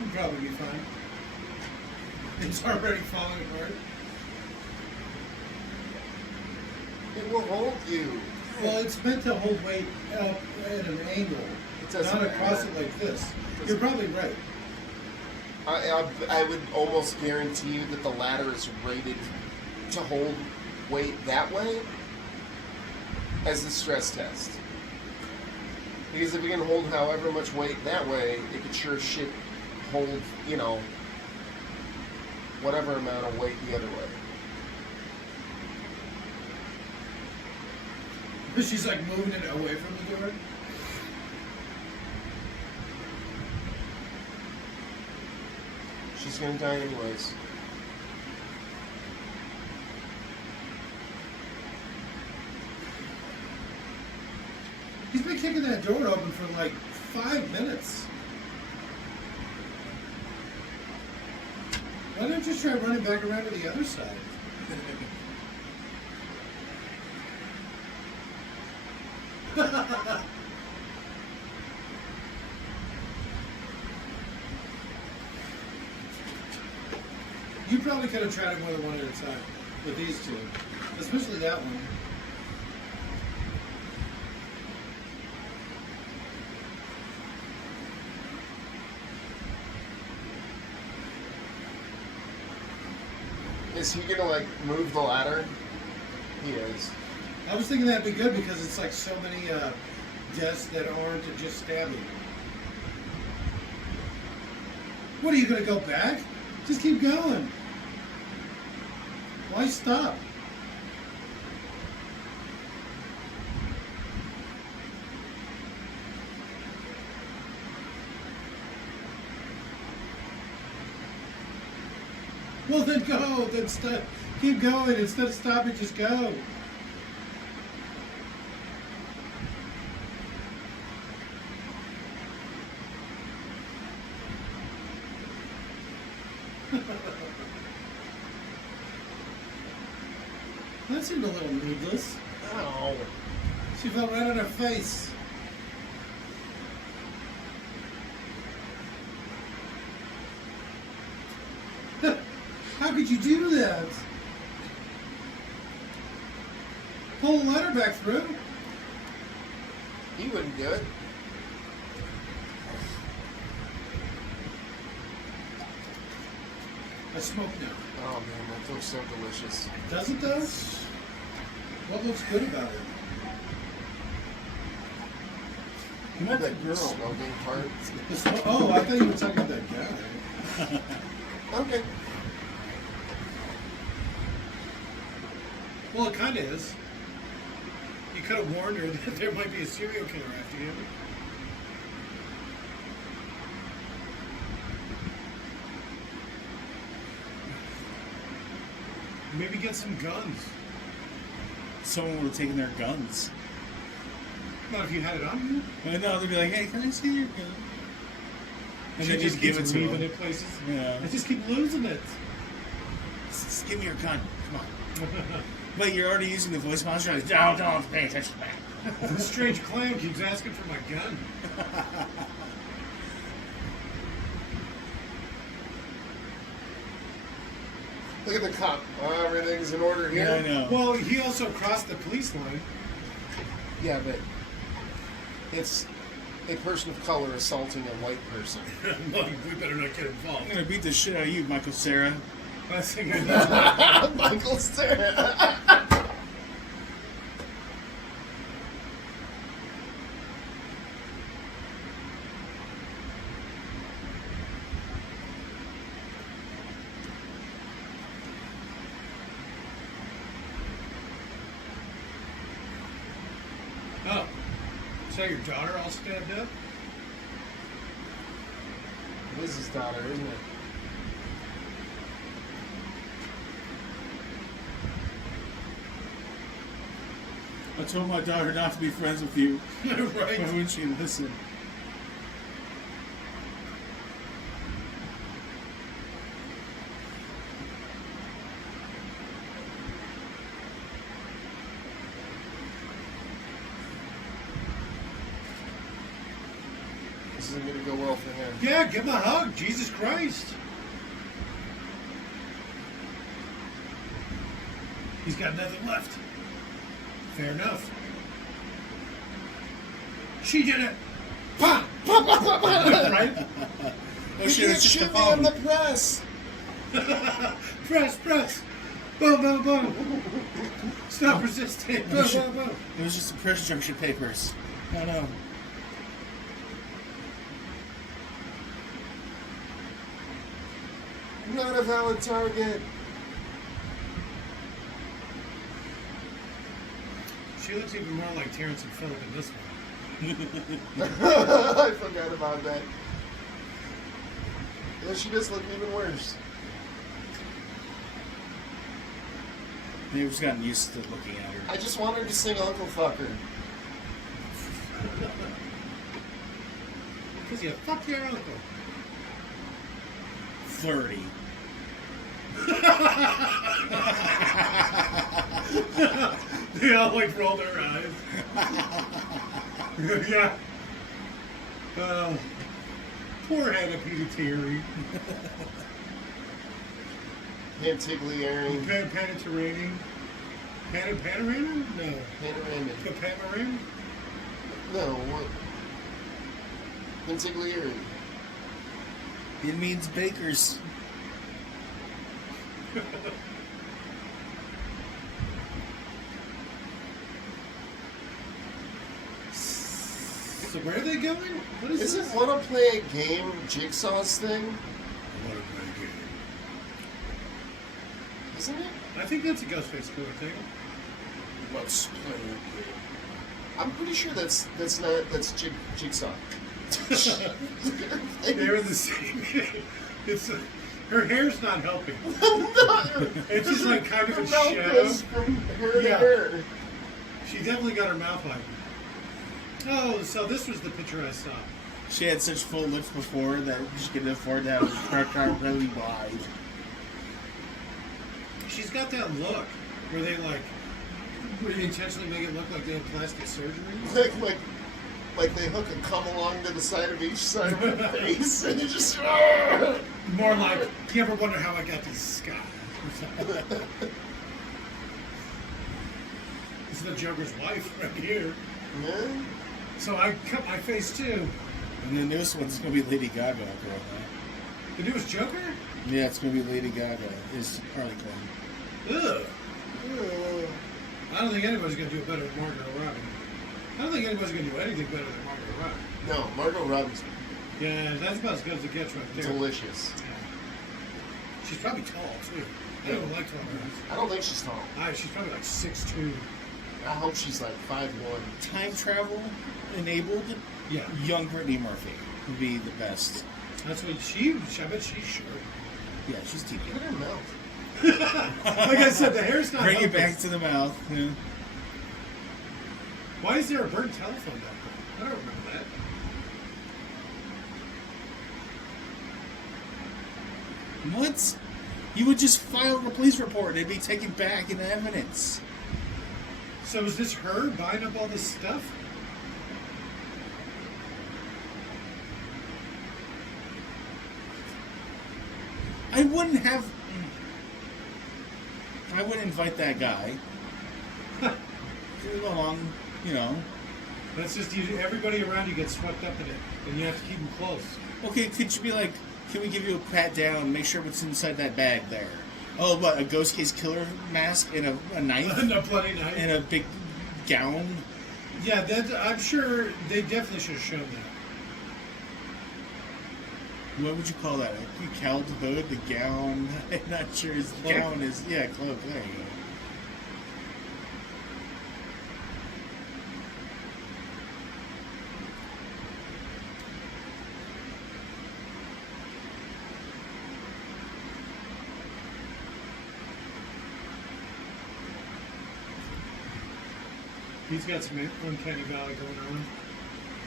We'll probably be fine. It's already falling apart. It will hold you. Well, it's meant to hold weight up at an angle, It doesn't not across matter. it like this. You're probably right. I would almost guarantee you that the ladder is rated to hold weight that way as the stress test. Because if it can hold however much weight that way, it could sure shit hold, whatever amount of weight the other way. She's like moving it away from the door. She's gonna die anyways. He's been kicking that door open for like 5 minutes. Why don't you try running back around to the other side? You probably could have tried it more than one at a time with these two, especially that one. Is he gonna move the ladder? He is. I was thinking that'd be good because it's like so many deaths that aren't just stabbing. What, are you going to go back? Just keep going. Why stop? Well, then go. Then stop. Keep going. Instead of stopping, just go. That seemed a little needless. Ow. She fell right on her face. How could you do that? Pull the ladder back through. He wouldn't do it. I smoke now. Oh man, that looks so delicious. Does it though? What looks good about it? Not the That girl. smoking part. Oh, I thought you were talking about that guy. Okay. Well, it kind of is. You could have warned her that there might be a serial killer after you. Maybe get some guns. Someone would have taken their guns. Not if you had it on you. I know, they'd be like, hey, can I see your gun? And She then just give it keeps to leaving them. it places. Yeah. I just keep losing it. Just give me your gun. Come on. But you're already using the voice modulator. Like, no, don't pay attention back. The strange clown keeps asking for my gun. Look at the cop. Oh, everything's in order here. Yeah, I know. Well, he also crossed the police line. Yeah, but it's a person of color assaulting a white person. Well, we better not get I'm involved. gonna beat the shit out of you, Michael Cera. Last thing I know. Michael Cera. Oh, is that your daughter all stabbed up? It is his daughter, isn't it? I told my daughter not to be friends with you. Right. Why wouldn't she listen? This isn't going to go well for him. Yeah, give him a hug. Jesus Christ. He's got nothing left. Fair enough. She did it. Pop! Pop! Pop! Pop! Pop! Right? Oh You shit, can't it's just a shoot me on phone. the press! Press, press. Boom, boom, boom. Stop resisting. Boom, boom, boom. It was just the press junction papers. I know. Not a valid target. She looks even more like Terrence and Phillip in this one. I forgot about that. Yeah, she does look even worse. They've just gotten used to looking at her. I just want her to sing Uncle Fucker. Because you fuck your uncle. Flirty. They all like roll their eyes. Yeah. Poor Panettiere. Pantiglieri. Panettiere. Panorama? No. Panoramic. The panorama? No, what? Pantiglieri. It means bakers. So where are they going? What is Isn't this? wanna play a game Jigsaw's thing? I want to play a game. Isn't it? I think that's a Ghostface Killer thing. Let's play a game. I'm pretty sure that's Jigsaw. They're in the same. It's her hair's not helping. It's just like kind of a shadow. From hair to Yeah. hair. She definitely got her mouth like. Oh, so this was the picture I saw. She had such full lips before that she could afford to have her car really wide. She's got that look where they like really intentionally make it look like they have plastic surgery. Like they hook a cum along to the side of each side of her face, and you just. More like, you ever wonder how I got these scars? This is the Joker's wife right here. Yeah. So I cut my face too. And the newest one's going to be Lady Gaga, apparently. The newest Joker? Yeah, it's going to be Lady Gaga. Is Harley Quinn. Ugh. I don't think anybody's going to do it better than Margot Robbie. I don't think anybody's going to do anything better than Margot Robbie. No, Margot Robbie's Yeah, that's about as good as it gets right there. delicious. Yeah. She's probably tall too. I don't even like tall girls. I don't think she's tall. She's probably like 6'2". I hope she's like 5'1". Time travel enabled, Yeah. young Brittany Murphy would be the best. That's what I bet she's short. Yeah, she's TV. Look at her mouth. Like I said, the hair's not Bring it helping. back to the mouth. Yeah. Why is there a burnt telephone down there? I don't remember that. What? You would just file a police report and it'd be taken back into evidence. So is this her buying up all this stuff? I wouldn't have. I would invite that guy. Along, you know. That's just you. Everybody around you gets swept up in it, and you have to keep them close. Okay, could you be like, can we give you a pat down, make sure what's inside that bag there? Oh, what, a ghost case killer mask and a knife? And a bloody knife. And a big gown? Yeah, I'm sure they definitely should have shown that. What would you call that? A cowled hood, the gown? I'm not sure his Cloak? gown is, yeah, cloak, there you go. He's got some uncanny valley going on.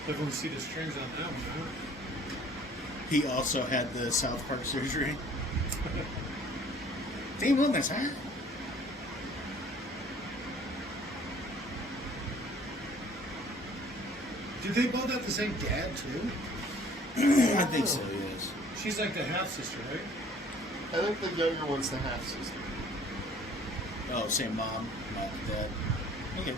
Definitely see the strings on that one, huh? He also had the South Park surgery. Dave Wilderness, huh? Did they both have the same dad too? I think so, yes. She's like the half sister, right? I think the younger one's the half sister. Oh, same mom, not dad. Okay.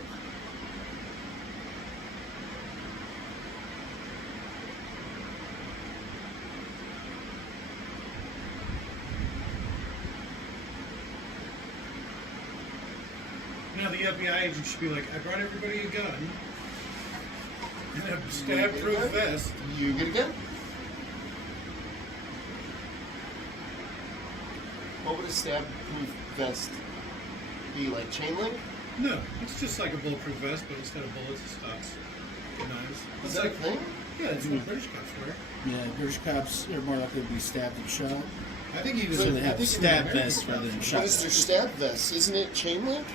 Now the FBI agent should be like, I brought everybody a gun and a stab-proof vest. You get a gun? What would a stab-proof vest be, like chain link? No, it's just like a bulletproof vest, but instead of bullets, it stops knives. Is that a thing? Yeah, it's what British cops wear. Yeah, British cops are more likely to be stabbed and shot. I think even So they have I think stab even vests American rather than cops- shot What is their stab vest? Isn't it chain link?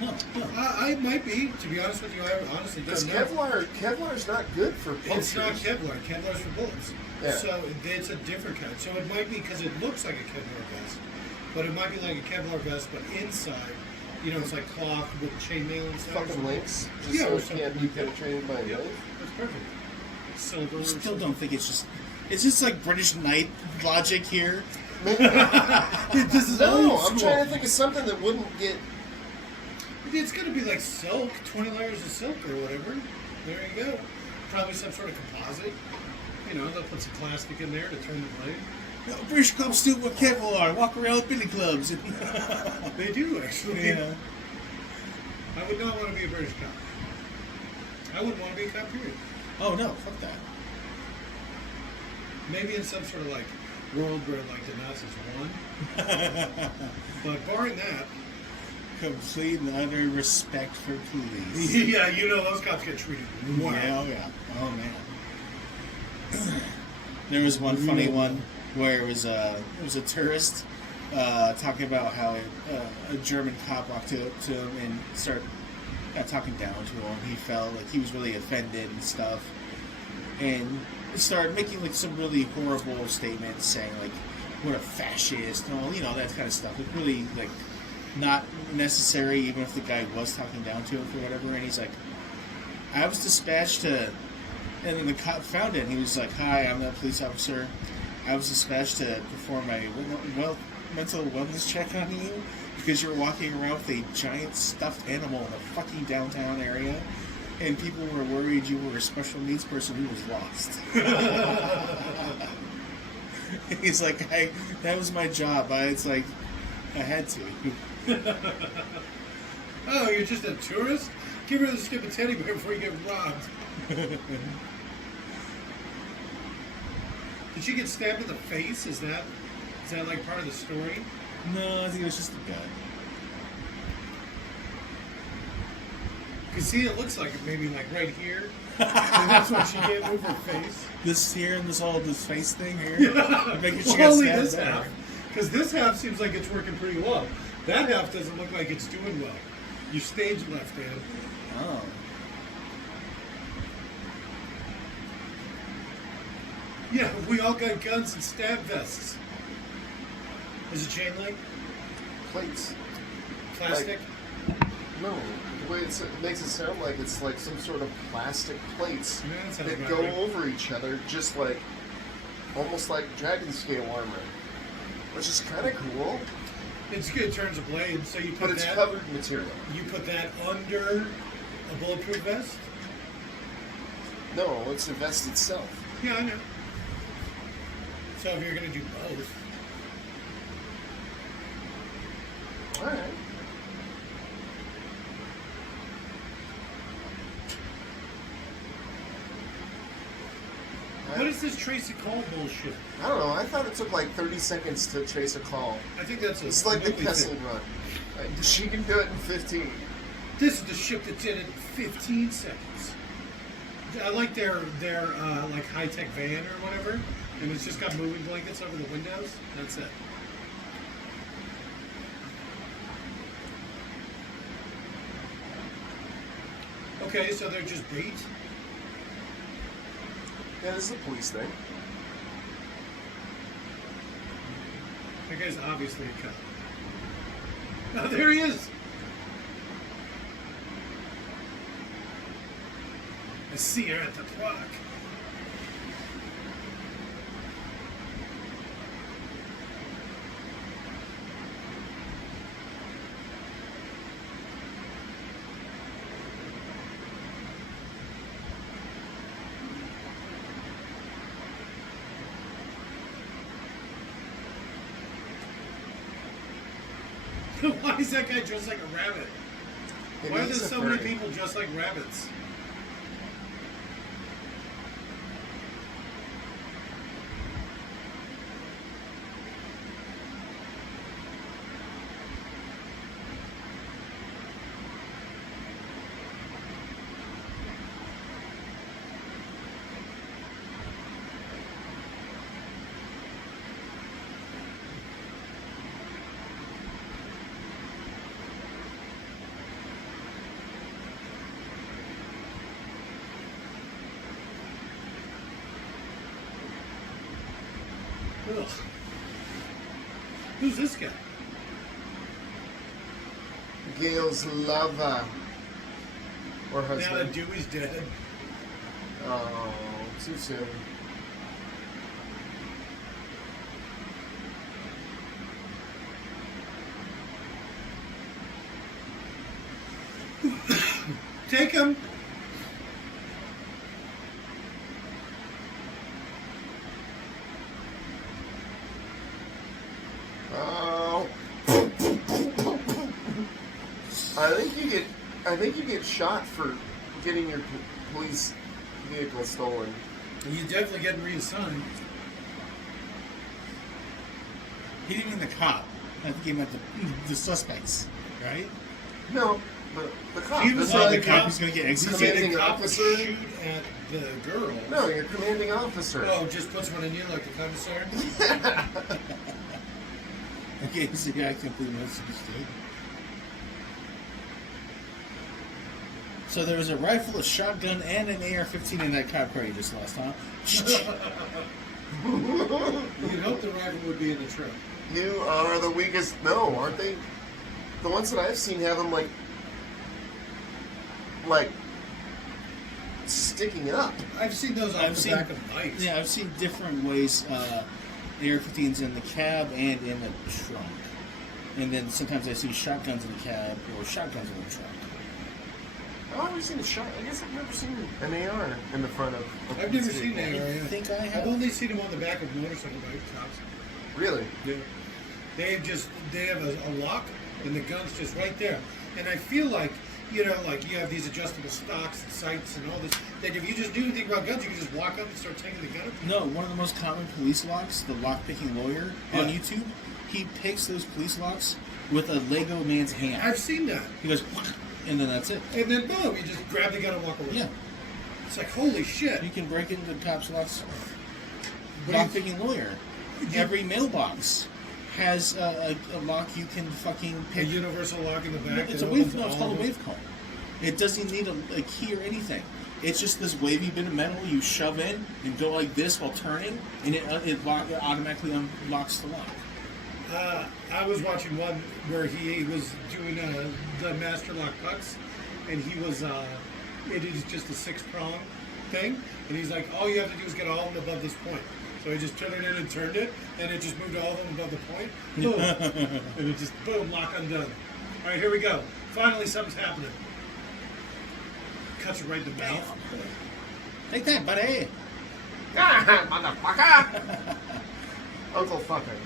No, no. I might be, to be honest with you, I honestly Because don't know. Kevlar's not good for It's not punctures. Kevlar. Kevlar's for bullets. Yeah. So it's a different kind. So it might be because it looks like a Kevlar vest, but it might be like a Kevlar vest, but inside, you know, it's like cloth with chainmail and stuff. Fucking links. Just Yeah, so or it can't be penetrated by a Yeah, knife. that's perfect. Silver. I still don't think it's just. It's just like British knight logic here. This is No, old I'm school. trying to think of something that wouldn't get. It's gonna be like silk, 20 layers of silk or whatever. There you go. Probably some sort of composite. You know, they'll put some plastic in there to turn the blade. No, British cops do what Kevlar, walk around with billy clubs. They do actually. Yeah. I would not want to be a British cop. I wouldn't want to be a cop period. Oh no, fuck that. Maybe in some sort of like world where like the Nazis won. But barring that, Complete and utter respect for police. yeah, you know those cops get treated well. Yeah, oh yeah. Oh man. There was one funny one where it was a tourist talking about how a German cop walked up to him and started talking down to him. He felt like he was really offended and stuff, and started making like some really horrible statements, saying like, "What a fascist," and all that kind of stuff. Like really like not necessary, even if the guy was talking down to him for whatever. And he's like, "I was dispatched to," and then the cop found it. And he was like, "Hi, I'm that police officer. I was dispatched to perform a mental wellness check on you because you're walking around with a giant stuffed animal in a fucking downtown area, and people were worried you were a special needs person who was lost." He's like, that was my job. It's like, I had to. Oh, you're just a tourist? Give her the stupid teddy bear before you get robbed. Did she get stabbed in the face? Is that like part of the story? No, I think it was just a gun. You can see it looks like it maybe like right here. And that's why she can't move her face. This here and this face thing here? Yeah. Making Well, she got only stabbed this there. half. Because this half seems like it's working pretty well. That half doesn't look like it's doing well. You stage left, Dan. Oh. Yeah, we all got guns and stab vests. Is it chain link? Plates. Plastic? No, the way it makes it sound like it's like some sort of plastic plates Yeah, that sounds that about go right. over each other, just like almost like dragon scale armor, which is kind of cool. It's good turns of blade, so you But put it's that. covered material. You put that under a bulletproof vest. No, it's the vest itself. Yeah, I know. So if you're gonna do both, All right. what is this Tracy Cole bullshit? I don't know. I thought it took like 30 seconds to chase a call. I think that's a It's like the movie Kessel thing. run. Like, she can do it in 15. This is the ship that did it in 15 seconds. I like their like high tech van or whatever, and it's just got moving blankets over the windows. That's it. Okay, so they're just bait. Yeah, this is a police thing. That guy's obviously a cop. Oh, there he is. I see her at the clock. Why is that guy dressed like a rabbit? Maybe Why are there he's a so many furry. people dressed like rabbits? Ugh. Who's this guy? Gail's lover. Or Now husband. that Dewey's dead. Oh, too soon. Take him. Oh. I think you get shot for getting your police vehicle stolen. You definitely getting reassigned. He didn't mean the cop. I think he meant the suspects, right? No, but the cop. He was That's the not cop is going to get executed. Commanding cop officer? would shoot at the girl. No, your commanding officer. Oh, just puts one in you like the commissary? Okay, so yeah, I completely misunderstood. So there was a rifle, a shotgun, and an AR-15 in that cop car you just lost, huh? You'd hope the rifle would be in the trunk. You are the weakest. No, aren't they? The ones that I've seen have them like sticking up. I've seen those off the back of bikes. Yeah, I've seen different ways AR-15s in the cab and in the trunk. And then sometimes I see shotguns in the cab or shotguns in the trunk. I've never seen a shot. I guess I've never seen an AR in the front of. I've never seen an AR. I think I have. I've only seen them on the back of motorcycle bike tops. Really? Yeah. They have a lock and the gun's just right there. And I feel like, you know, like you have these adjustable stocks and sights and all this, that if you just knew anything about guns, you could just walk up and start taking the gun. No, one of the most common police locks, the lock-picking lawyer on YouTube, he picks those police locks with a Lego man's hand. I've seen that. He goes, and then that's it. And then boom, you just grab the gun and walk away. Yeah. It's like, holy shit. You can break into the cops' locks. But Lock-picking lawyer. Every mailbox has a lock you can fucking a pick. universal lock in the back. It's a that wave. opens No, it's all called a of them. wave cone. It doesn't need a key or anything. It's just this wavy bit of metal you shove in and go like this while turning, and it automatically unlocks the lock. I was watching one where he was doing the master lock pucks, and he was it is just a 6-prong thing, and he's like, all you have to do is get all of them above this point. So he just turned it in and turned it, and it just moved all of them above the point. Boom. And it just, boom, lock undone. All right, here we go. Finally, something's happening. Cuts it right in the mouth. Take that, buddy. Motherfucker! Uncle fucker.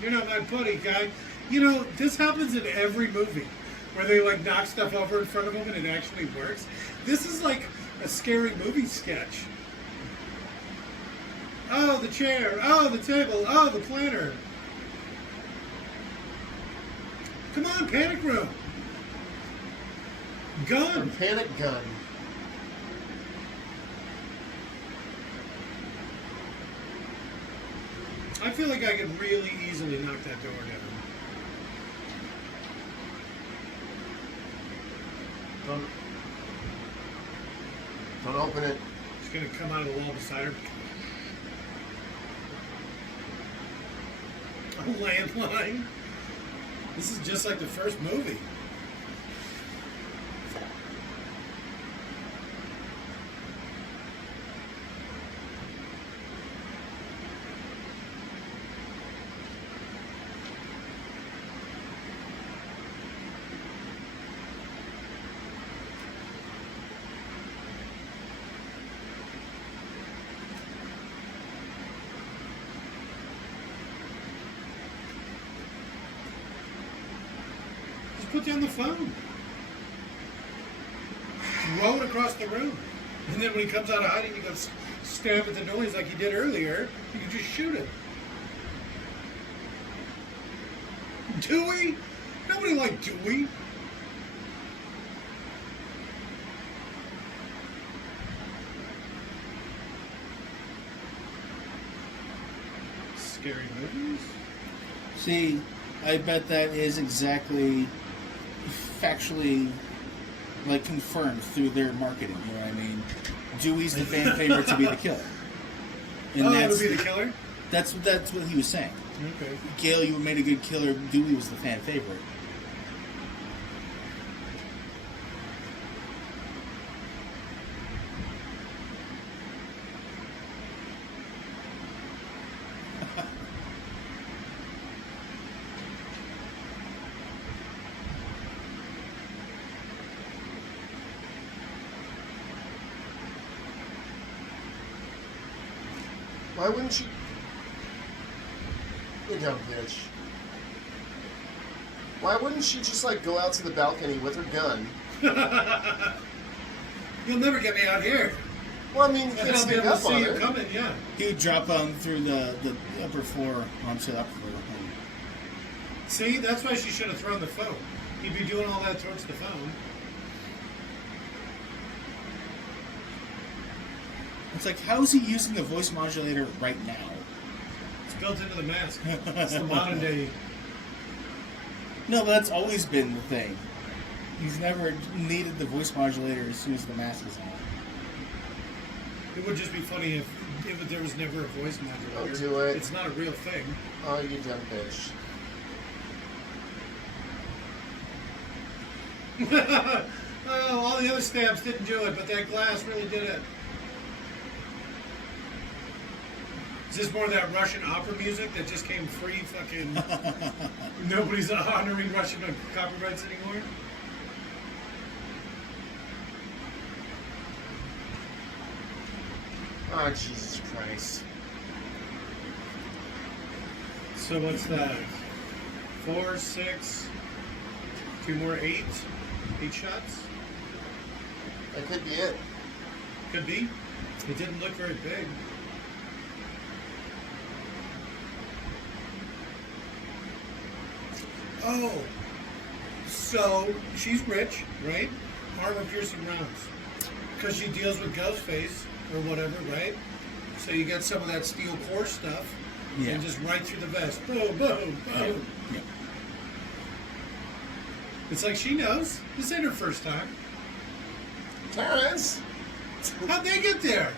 You're not my buddy, guy. You know, this happens in every movie where they like knock stuff over in front of them and it actually works. This is like a scary movie sketch. Oh, the chair. Oh, the table. Oh, the planner. Come on, panic room. A Gun. panic gun. I feel like I could really easily knock that door down. Don't open it. It's gonna come out of the wall beside her. A landline. This is just like the first movie. Put down the phone. Throw it across the room. And then when he comes out of hiding, he goes stab at the noise like he did earlier. You can just shoot him. Dewey? Nobody liked Dewey. Scary movies? See, I bet that is exactly factually like confirmed through their marketing. You know what I mean? Dewey's the fan favorite to be the killer. And That would be the killer? That's what he was saying. Okay. Gail, you made a good killer. Dewey was the fan favorite. Why wouldn't she? You dumb bitch. Why wouldn't she just like go out to the balcony with her gun You'll never get me out here. Well, I mean, you And can't I'll be sneak able to up see on you her. coming, yeah. He would drop through the upper floor onto the upper floor. See, that's why she should have thrown the phone. He'd be doing all that towards the phone. It's like, how is he using the voice modulator right now? It's built into the mask. It's the modern day. No, but that's always been the thing. He's never needed the voice modulator as soon as the mask is on. It would just be funny if there was never a voice modulator. Don't do it. It's not a real thing. Oh, you dumb bitch. Oh, all the other stamps didn't do it, but that glass really did it. Is this more of that Russian opera music that just came free? Fucking nobody's honoring Russian copyrights anymore. Oh, Jesus Christ. So what's that? 4, 6, 2 more, 8? 8 shots? That could be it. Could be. It didn't look very big. Oh, so she's rich, right? Armor-piercing rounds. Because she deals with Ghostface or whatever, right? So you got some of that steel core stuff, Yeah. and just right through the vest. Boom, boom, boom. Yeah. It's like she knows. This ain't her first time. Terrence! How'd they get there?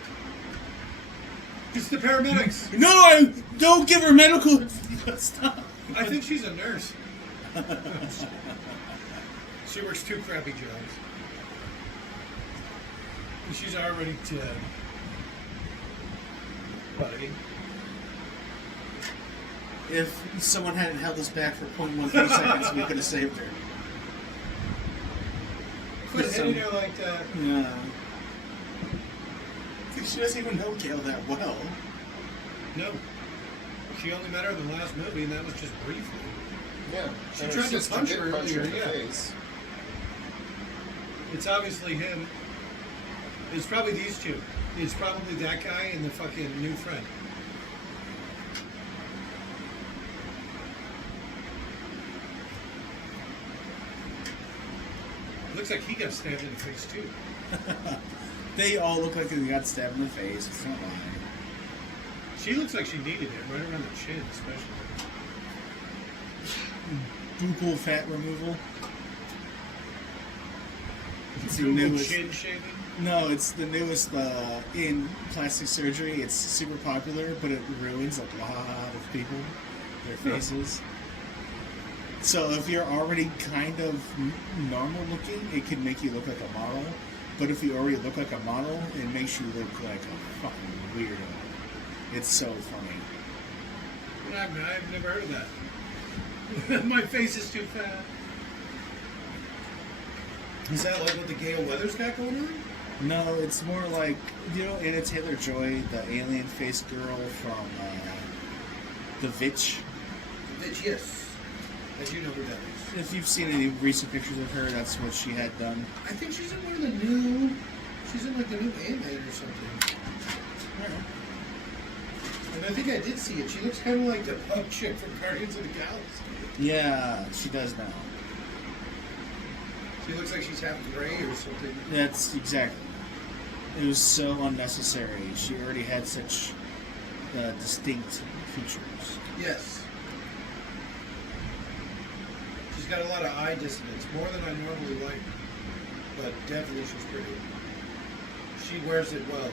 It's the paramedics. No, don't give her medical. Stop. I think she's a nurse. She works 2 crappy jobs. And she's already dead. Buddy. If someone hadn't held us back for 0.13 seconds, we could have saved her. Quit hitting her like that. Yeah. She doesn't even know Gail that well. No. She only met her in the last movie, and that was just briefly. Yeah. She and tried her to sister punch did her punch her in earlier, the yeah. face. It's obviously him. It's probably these two. It's probably that guy and the fucking new friend. Looks like he got stabbed in the face too. They all look like they got stabbed in the face. It's not lying. She looks like she needed it, right around the chin especially. Buccal fat removal. It's the Google newest. chin shaving. No, it's the newest in plastic surgery. It's super popular, but it ruins like a lot of people, their faces. So if you're already kind of normal looking, it can make you look like a model. But if you already look like a model, it makes you look like a fucking weirdo. It's so funny. I've never heard of that. My face is too fat. Is that like what the Gale Weathers got going on? No, it's more like, you know, Anna Taylor-Joy, the alien face girl from The Vitch. Bitch, yes. I do know who that is. If you've seen any recent pictures of her, that's what she had done. I think she's in one of the new. She's in like the new Ant-Man or something. And I think I did see it. She looks kind of like the punk chick from Guardians of the Galaxy. Yeah, she does now. She looks like she's half gray or something. That's exactly. It was so unnecessary. She already had such distinct features. Yes. She's got a lot of eye dissonance, more than I normally like. But definitely she's pretty. She wears it well.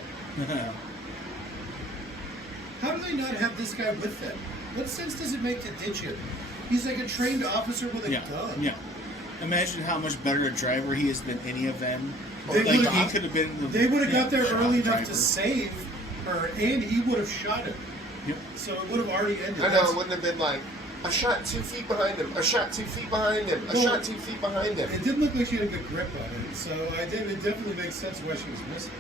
How do they not have this guy with them? What sense does it make to ditch him? He's like a trained officer with a gun. Yeah. Imagine how much better a driver he is than any of them. They Like, would've- he could have been. They would have got there shot early enough driver. to save her, and he would have shot her. Yep. So it would have already ended. I know, it wouldn't have been like, I shot 2 feet behind him, I shot 2 feet behind him, I Well, shot 2 feet behind him. It didn't look like she had a good grip on it, so it definitely makes sense why she was missing.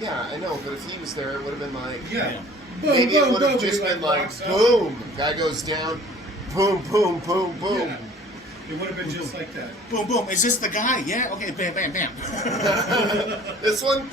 Yeah, I know, but if he was there, it would have been like, Yeah. Yeah. Boom, maybe it boom, would have boom, just he, been like, walks out. boom, guy goes down, boom, boom, boom, boom. Yeah. It would have been just like that. Boom, boom. Is this the guy? Yeah. Okay. Bam, bam, bam. This one,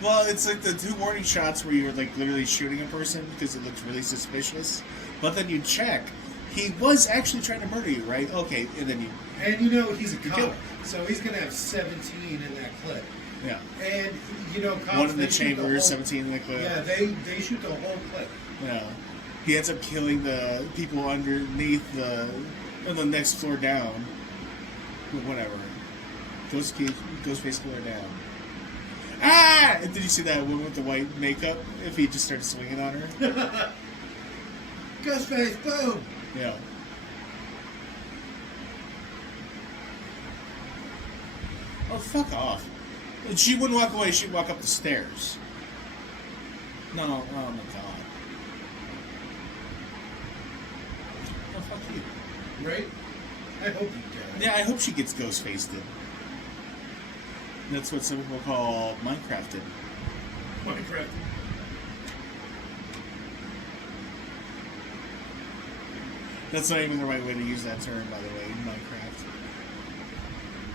Well, it's like the 2 warning shots where you're like literally shooting a person because it looks really suspicious, but then you check. He was actually trying to murder you, right? Okay, and then you... And you know he's a kill cop, him. so he's going to have 17 in that clip. Yeah. And, you know, cops... 1 in the they shoot chamber, whole, 17 in the clip. Yeah, they shoot the whole clip. Yeah. He ends up killing the people underneath on the next floor down. Whatever. Ghostface killer down. Ah! And did you see that woman with the white makeup? If he just started swinging on her? Ghostface, boom! Yeah. Oh, fuck off. She wouldn't walk away, she'd walk up the stairs. No, oh my god. Oh, fuck you. Right? I hope you do. Yeah, I hope she gets ghost-faced. That's what some people call Minecrafted. Minecraft. That's not even the right way to use that term, by the way, Minecraft.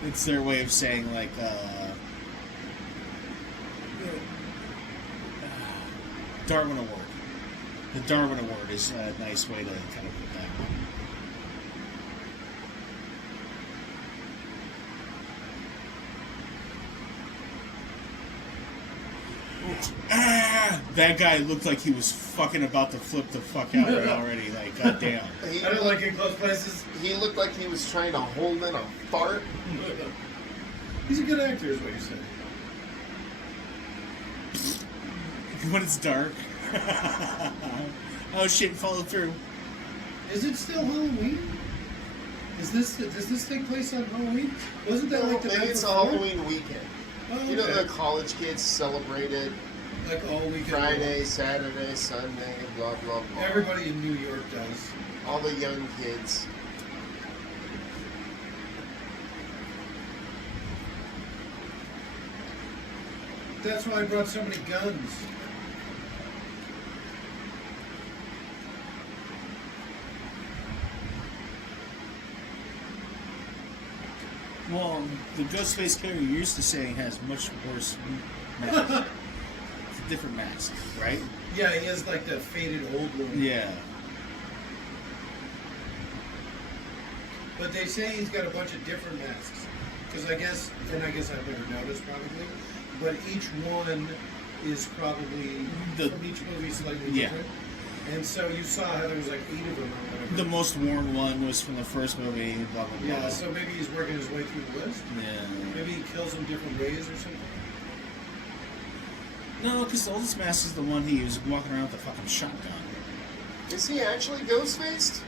It's their way of saying, like, Darwin Award. The Darwin Award is a nice way to kind of put that on. Ah, that guy looked like he was fucking about to flip the fuck out already. Like, goddamn. I don't like in close places. He looked like he was trying to hold in a fart. He's a good actor, is what you said. When it's dark. Oh shit, follow through. Is it still Halloween? Does this take place on Halloween? Wasn't that like the Maybe night it's a before? Halloween weekend. Oh, You know, okay. the college kids celebrated Like all weekend. Friday, Saturday, Sunday, blah, blah, blah. Everybody in New York does. All the young kids. That's why I brought so many guns. Well, the Ghostface killer you're used to saying has much worse mask. It's a different mask, right? Yeah, he has like the faded old one. Yeah. But they say he's got a bunch of different masks. Because I guess I've never noticed probably, but each one is probably from each movie slightly Yeah. different. And so you saw how there was like 8 of them or whatever. The most worn one was from the first movie, blah, blah, blah. Yeah, so maybe he's working his way through the list. Yeah. Maybe he kills them different ways or something. No, because the oldest mask is the one he was walking around with a fucking shotgun. Is he actually ghost-faced?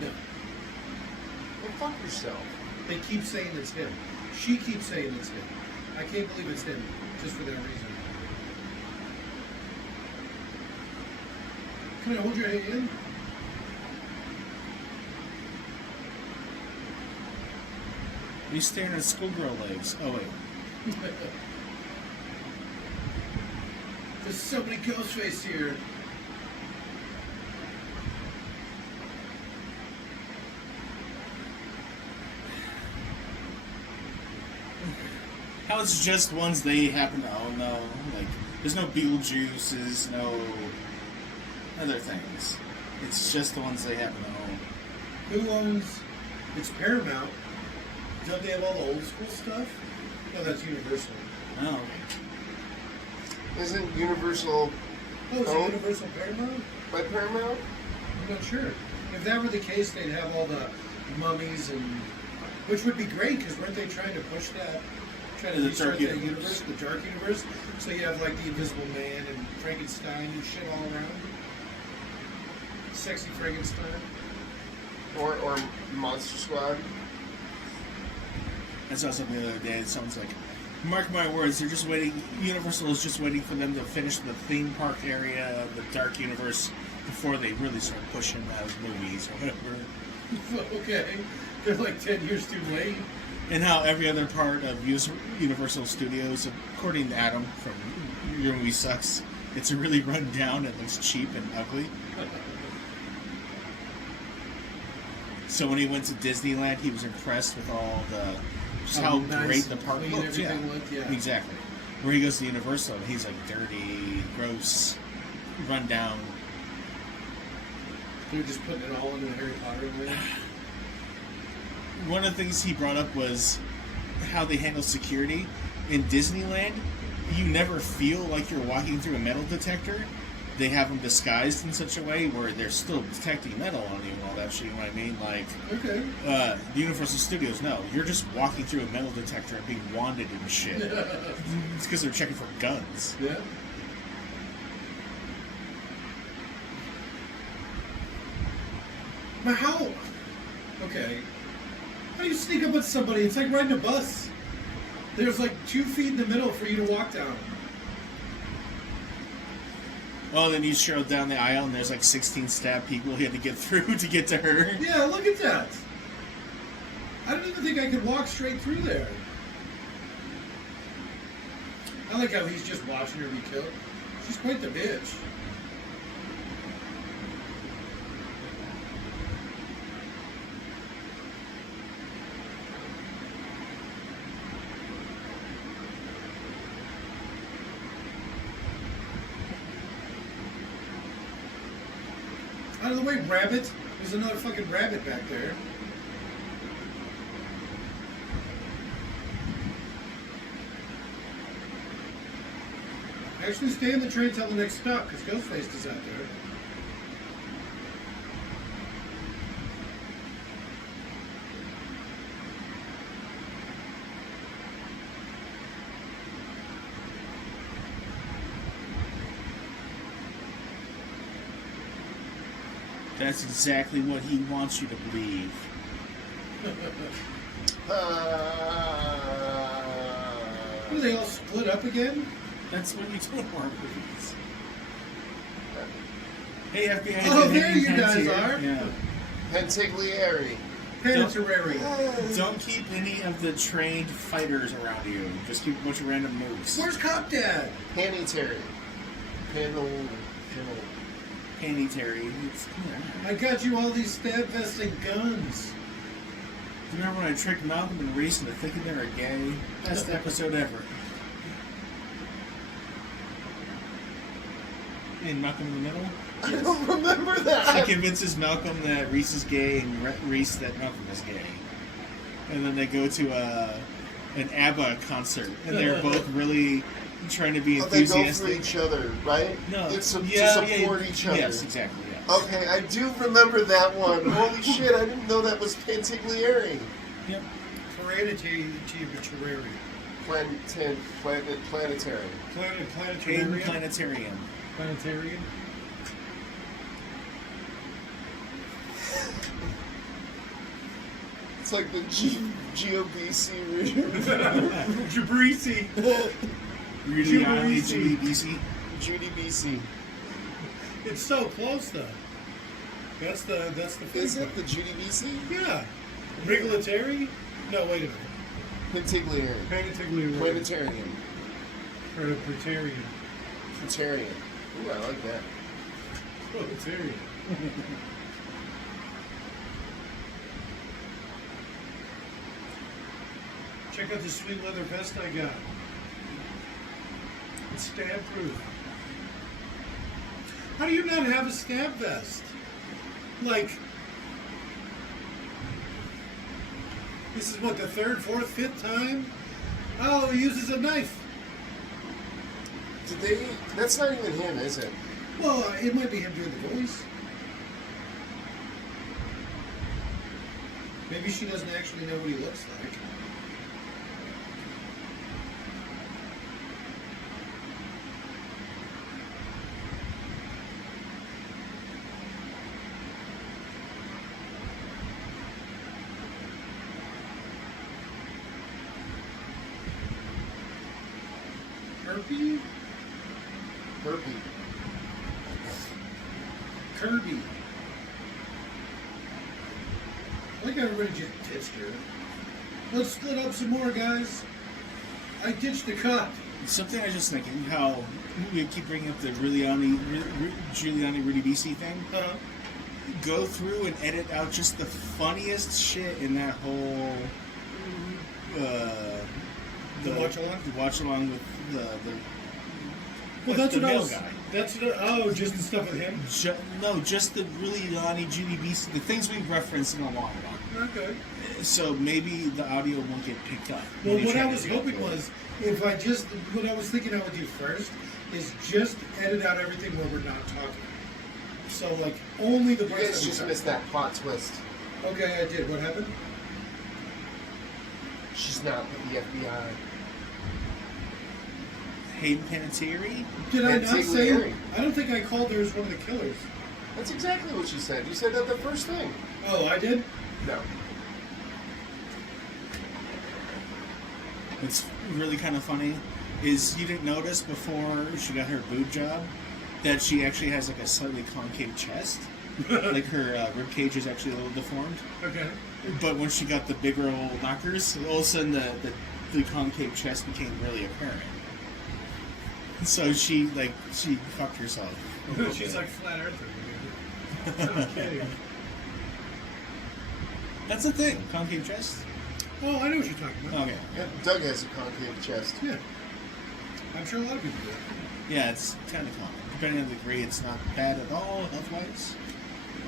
No. Well, fuck yourself. They keep saying it's him. She keeps saying it's him. I can't believe it's him, just for that reason. Can I hold your hand? He's staring at schoolgirl legs. Oh, wait. There's so many Ghostface here. How it's just ones they happen to own, though. Like, there's no Beetlejuices, no other things. It's just the ones they happen to own. Who owns? It's Paramount. Don't they have all the old school stuff? No, that's Universal. Oh. Isn't Universal Oh, is Oh. it Universal Paramount? by Paramount? I'm not sure. If that were the case, they'd have all the mummies and, which would be great because weren't they trying to push that? Trying to The restart Dark the Universe. universe, the Dark Universe. So you have like the Invisible Man and Frankenstein and shit all around. Sexy Frankenstein. Or Monster Squad? I saw something the other day. Someone's like, mark my words, they're just waiting. Universal is just waiting for them to finish the theme park area of the Dark Universe before they really start pushing those movies or whatever. Okay. They're like 10 years too late. And how every other part of Universal Studios, according to Adam from your movie sucks. It's really run down. It looks cheap and ugly. So when he went to Disneyland, he was impressed with all the just how nice great the and park clean looked. everything looked, yeah. Exactly. Where he goes to Universal, and he's like dirty, gross, run down. They're just putting it all into the Harry Potter land. One of the things he brought up was how they handle security. In Disneyland, you never feel like you're walking through a metal detector. They have them disguised in such a way where they're still detecting metal on you and all that shit, you know what I mean? Like, Okay. Universal Studios, no. You're just walking through a metal detector and being wanded and shit. It's because they're checking for guns. Yeah. But how? Okay. How do you sneak up on somebody? It's like riding a bus. There's like 2 feet in the middle for you to walk down. Well, then you stroll down the aisle and there's like 16 stab people he had to get through to get to her. Yeah, look at that. I don't even think I could walk straight through there. I like how he's just watching her be killed. She's quite the bitch. Out of the way, rabbit. There's another fucking rabbit back there. Actually, stay in the train till the next stop, because Ghostface is out there. That's exactly what he wants you to believe. Are they all split up again? That's what you told horror movies. Hey, FBI. Oh, there you guys are. Yeah. Panettiere. Panettiere. Don't keep any of the trained fighters around you. Just keep a bunch of random moves. Where's Cop Dad? Panettiere. Panettiere. I got you all these stab vests and guns. Remember when I tricked Malcolm and Reese into thinking they were gay? Best episode ever. And Malcolm in the Middle? I don't remember that. She convinces Malcolm that Reese is gay and Reese that Malcolm is gay. And then they go to an ABBA concert, and they're both really trying to be enthusiastic. They go for each other, right? No. It's to support each other. Yes, exactly, yes. Okay, I do remember that one. Holy shit, I didn't know that was Panettiere. Yep. Planetary. Planetary. Planetarium. Planetarium. It's like the GOBC Jabrisi. Really, GBC. Judy BC. It's so close though. That's the Is thing. it the Judy BC? Yeah. Regulatory? No, wait a minute. Panettiere. Planetarium. Or Pretarian. Planetarium. Ooh, I like that. Planetarian. Check out the sweet leather vest I got. It's stab proof. How do you not have a stab vest? Like, this is what, the third, fourth, fifth time? Oh, he uses a knife. Did they? That's not even him, is it? Well, it might be him doing the voice. Maybe she doesn't actually know what he looks like. Kirby. I like how everybody just ditched her. Let's split up some more, guys. I ditched the cut. Something I was just thinking, how we keep bringing up the Giuliani Rudy BC thing. Uh-huh. Go through and edit out just the funniest shit in that whole The watch along? The watch along with the Well, that's the what I male was. guy. That's what. Just the stuff with him. No, just the Giuliani Judy BC, the things we referenced in the long run. Okay. So maybe the audio won't get picked up. Well, when you what try I to was do hoping upload. was, if I just, what I was thinking I would do first is just edit out everything where we're not talking. So, like, only the You parts guys that we just talk. missed that plot twist. Okay, I did. What happened? She's not with the FBI. Hayden Panettiere? Did I not say? Panettiere. I don't think I called her as one of the killers. That's exactly what you said. You said that the first thing. Oh, I did? No. What's really kind of funny is you didn't notice before she got her boob job that she actually has like a slightly concave chest. Like her rib cage is actually a little deformed. Okay. But when she got the bigger old knockers, all of a sudden the concave chest became really apparent. So she fucked herself. She's like flat earther. Okay. That's the thing, concave chest. Oh, I know what you're talking about. Okay. Yeah, Doug has a concave chest. Yeah. I'm sure a lot of people do. Yeah, it's kind of common. Depending on the degree, it's not bad at all health-wise.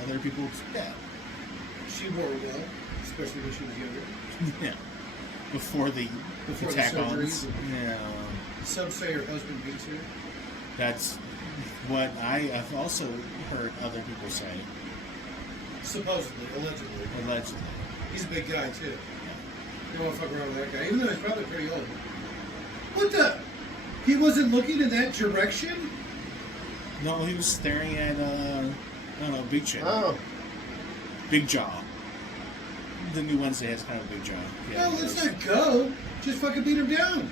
Other people, it's bad. She wore it well, especially when she was younger. Yeah. Before the surgeries. Yeah. Some say her husband beats her. That's what I have also heard other people say. Supposedly, allegedly. Allegedly. He's a big guy, too. You don't want to fuck around with that guy, even though he's probably pretty old. What the? He wasn't looking in that direction? No, he was staring at, I don't know, Big Chin. Oh. Big Jaw. The new Wednesday has kind of a big jaw. Yeah, No, let's not go. Just fucking beat him down.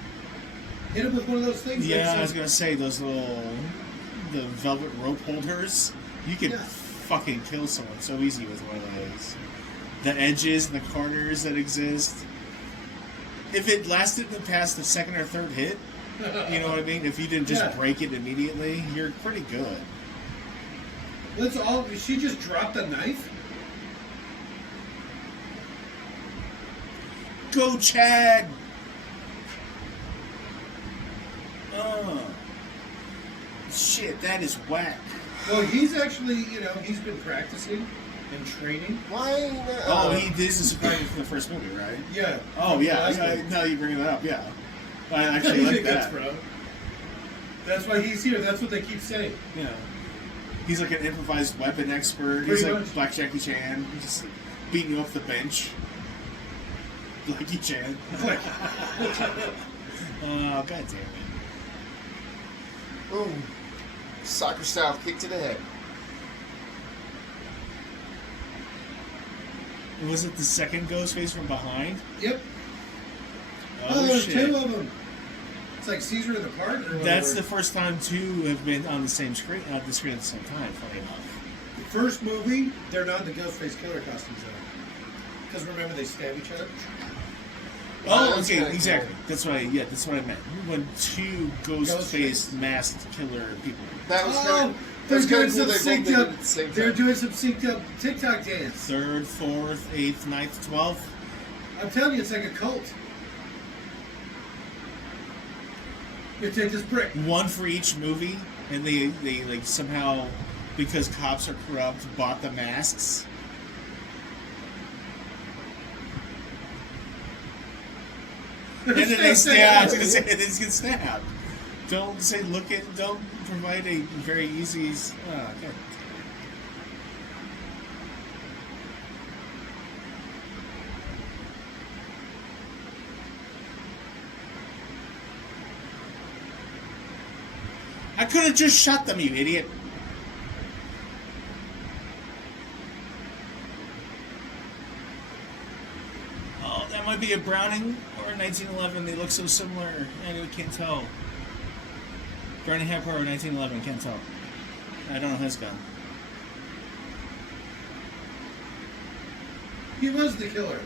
Hit him with one of those things. Yeah, that I was says- gonna say the velvet rope holders. You can Yeah. fucking kill someone so easy with one of those. The edges and the corners that exist. If it lasted past the second or third hit, you know what I mean? If you didn't just Yeah. break it immediately, you're pretty good. Let's all. She just dropped a knife? Go, Chad! Oh. Shit, that is whack. Well, he's actually, he's been practicing and training. Why? Oh, this is from the first movie, right? Yeah. Oh, From yeah. last I, week. now you bring it up, yeah. I actually He's like a guts, that. bro. That's why he's here. That's what they keep saying. Yeah. He's like an improvised weapon expert. Pretty He's like much. Black Jackie Chan. He's just beating you off the bench. Blackie Chan. Like, Oh, god damn it. Boom. Soccer style kick to the head. Was it the second Ghostface from behind? yep. Oh, there's shit. two of them. It's like Caesar in the park or whatever. That's the first time two have been on the same screen, at the screen at the same time, funny enough. The first movie, they're not in the Ghostface killer costumes, though. Because remember, they stab each other? Oh, that's okay, kinda exactly. cool. That's what I meant. When two Ghostface masked killer people. That was Oh, kind of. they're That's kind doing of cool. some They both synced did it up. at the same They're time. doing some synced up TikTok dance. Third, fourth, eighth, ninth, 12th. I'm telling you, it's like a cult. You take this brick. One for each movie, and they like somehow, because cops are corrupt, bought the masks. And then they stab. They just get stabbed. Don't provide a very easy. Okay. I could have just shot them, you idiot. Oh, that might be a Browning or a 1911. They look so similar. I can't tell. Browning Hepper or 1911, can't tell. I don't know his gun. He was the killer.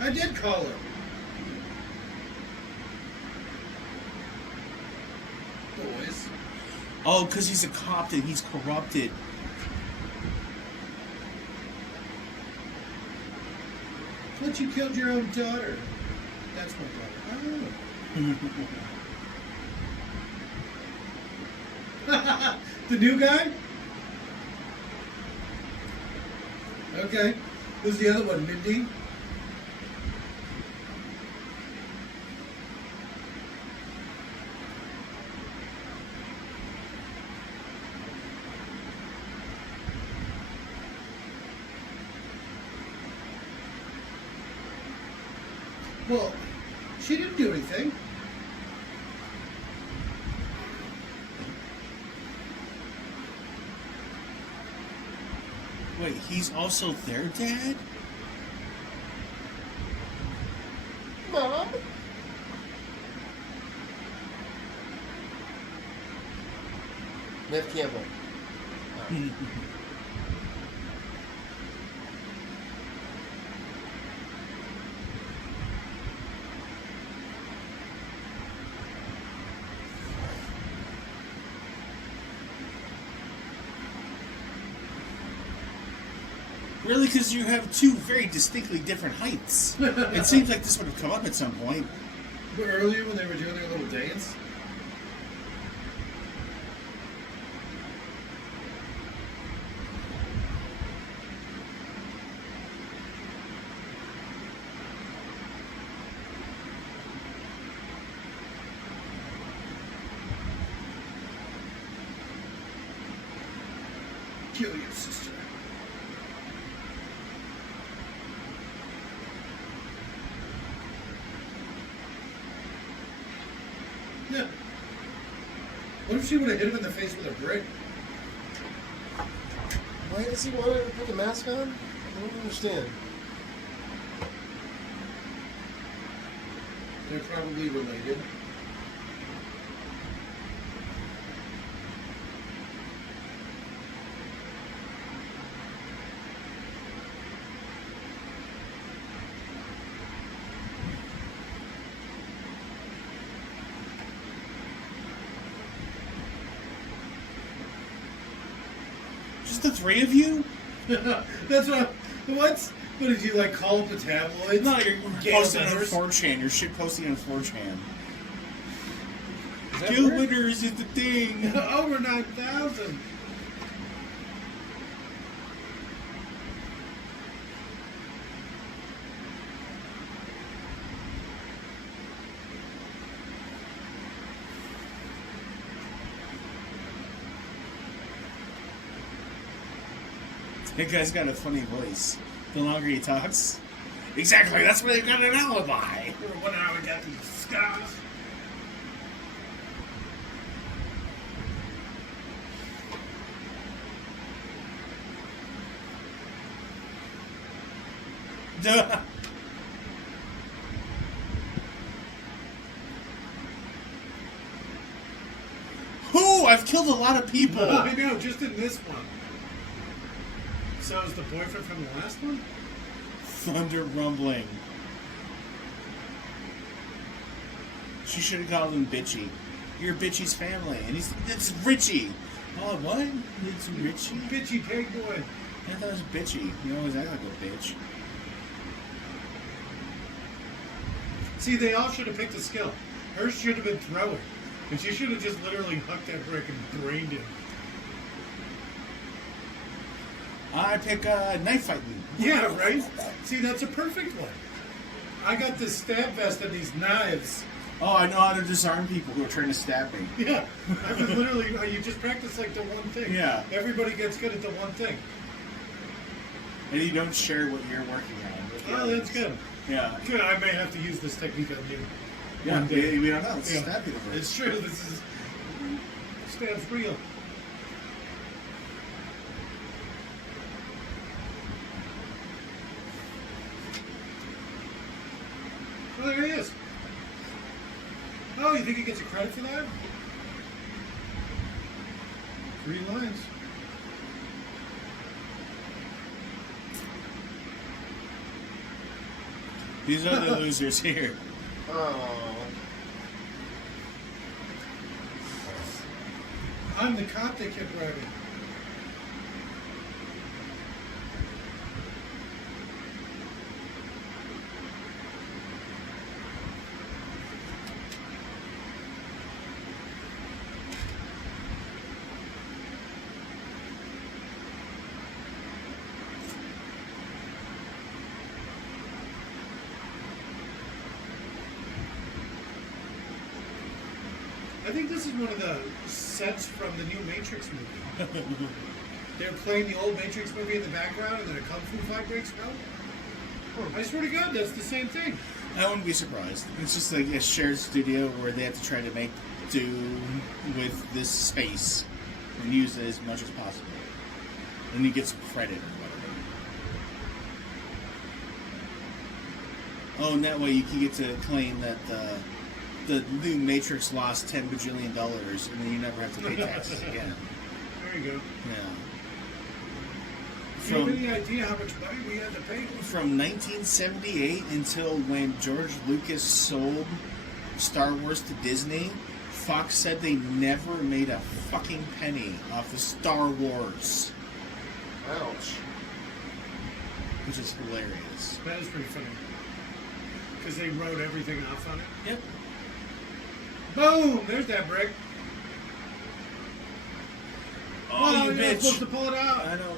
I did call her. boys. Oh, because he's a cop and he's corrupted. But you killed your own daughter. That's my daughter. Oh. The new guy? Okay. Who's the other one? Mindy? Well, she didn't do anything. Wait, he's also their dad? Mom? Neve Campbell. Really? Because you have two very distinctly different heights. It seems like this would have come up at some point. But earlier when they were doing their little dance? Kill your sister. Yeah. What if she would have hit him in the face with a brick? Why does he want her to put the mask on? I don't understand. They're probably related. Just the three of you? That's what. What? What did you like? Call up the tabloids? No, you're Gale posting on numbers? 4chan. You're shit posting on 4chan. Is that Guild weird? winners is the thing. Over 9,000. That guy's got a funny voice. The longer he talks. Exactly, that's why they got an alibi. What hour got these scars? Duh. Who? I've killed a lot of people. I know, just in this one. So is the boyfriend from the last one? Thunder rumbling. She should have called him Bitchy. You're Bitchy's family. And it's Richie. Oh, what? It's Richie? Bitchy pig boy. I thought it was Bitchy. You always act like a bitch. See, they all should have picked a skill. Hers should have been throwing. And she should have just literally hucked that brick and brained him. I pick knife fighting. Yeah, right? See, that's a perfect one. I got this stab vest and these knives. Oh, I know how to disarm people who are trying to stab me. Yeah. I was literally, you just practice like the one thing. Yeah. Everybody gets good at the one thing. And you don't share what you're working on. with the Oh, others. that's good. Yeah. Good. I may have to use this technique on you. Yeah, one day. we don't know. It's Yeah. stab people first. It's true. This is stab's real. Oh, there he is. Oh, you think he gets a credit for that? 3 lines. These are the losers here. Oh. I'm the cop they kept grabbing. I think this is one of the sets from the new Matrix movie. They're playing the old Matrix movie in the background, and then a kung fu fight breaks out. I swear to God, that's the same thing. I wouldn't be surprised. It's just like a shared studio where they have to try to make do with this space and use it as much as possible. And you get some credit or whatever. Oh, and that way you can get to claim that the new Matrix lost $10 bajillion, and then you never have to pay taxes again. There you go. Yeah. Do you have any idea how much money we had to pay? From 1978 until when George Lucas sold Star Wars to Disney, Fox said they never made a fucking penny off of Star Wars. Ouch. Which is hilarious. That is pretty funny. Because they wrote everything off on it. Yep. Boom! There's that brick. Oh, you you're bitch. supposed to pull it out. I know.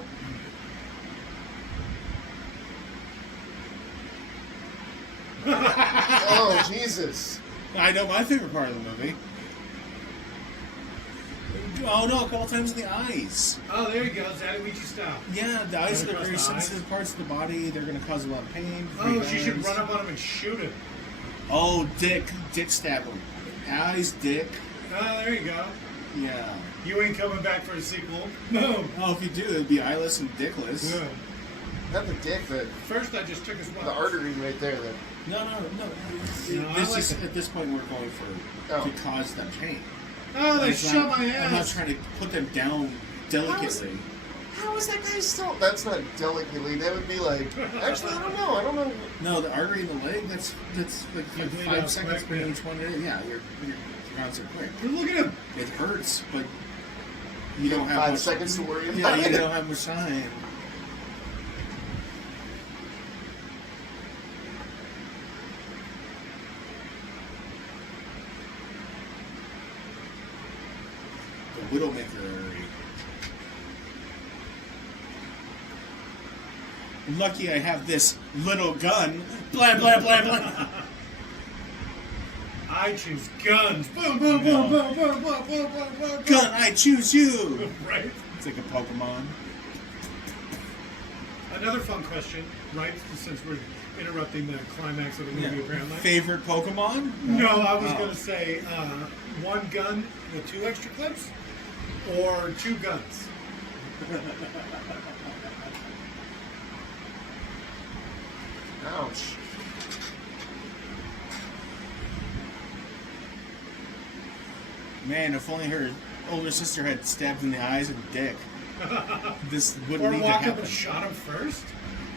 Oh, Jesus. I know my favorite part of the movie. Oh no, a couple times in the eyes. Oh, there you go. Zatoichi style. Yeah, the eyes Right are across very the sensitive eyes. parts of the body. They're going to cause a lot of pain. Oh, she should run up on him and shoot him. Oh, Dick stab him. Eyes, Dick. Oh, there you go. Yeah. You ain't coming back for a sequel. Boom. Oh, if you do, it'd be eyeless and dickless. Yeah. Not the dick, but First, I just took his the artery right there. That No. No, I This like is, it. at this point, we're going for Oh. to cause them pain. Oh, they It's shot not- my I'm not ass. trying to put them down delicately. how is that guy still? That's not delicately. That would be like. Actually, I don't know. I don't know. No, the artery in the leg, that's like You bleed 5 out seconds quick, between yeah. each one. Yeah, you're so quick. But look at him. It hurts, but you don't have 5 much, seconds to worry Yeah, about you it. don't have much time. The Widowmaker. Lucky I have this little gun. Blah, blah, blah, blah. I choose guns. Boom, boom, boom, boom, boom, boom, boom, boom, boom. Gun, I choose you. Right. It's like a Pokemon. Another fun question, right? Since we're interrupting the climax of the movie, apparently. Favorite Pokemon? No, I was Oh. going to say one gun with 2 extra clips, or 2 guns. Ouch. Man, if only her older sister had stabbed in the eyes and dick, this wouldn't Or need to walked up happen. and shot him first.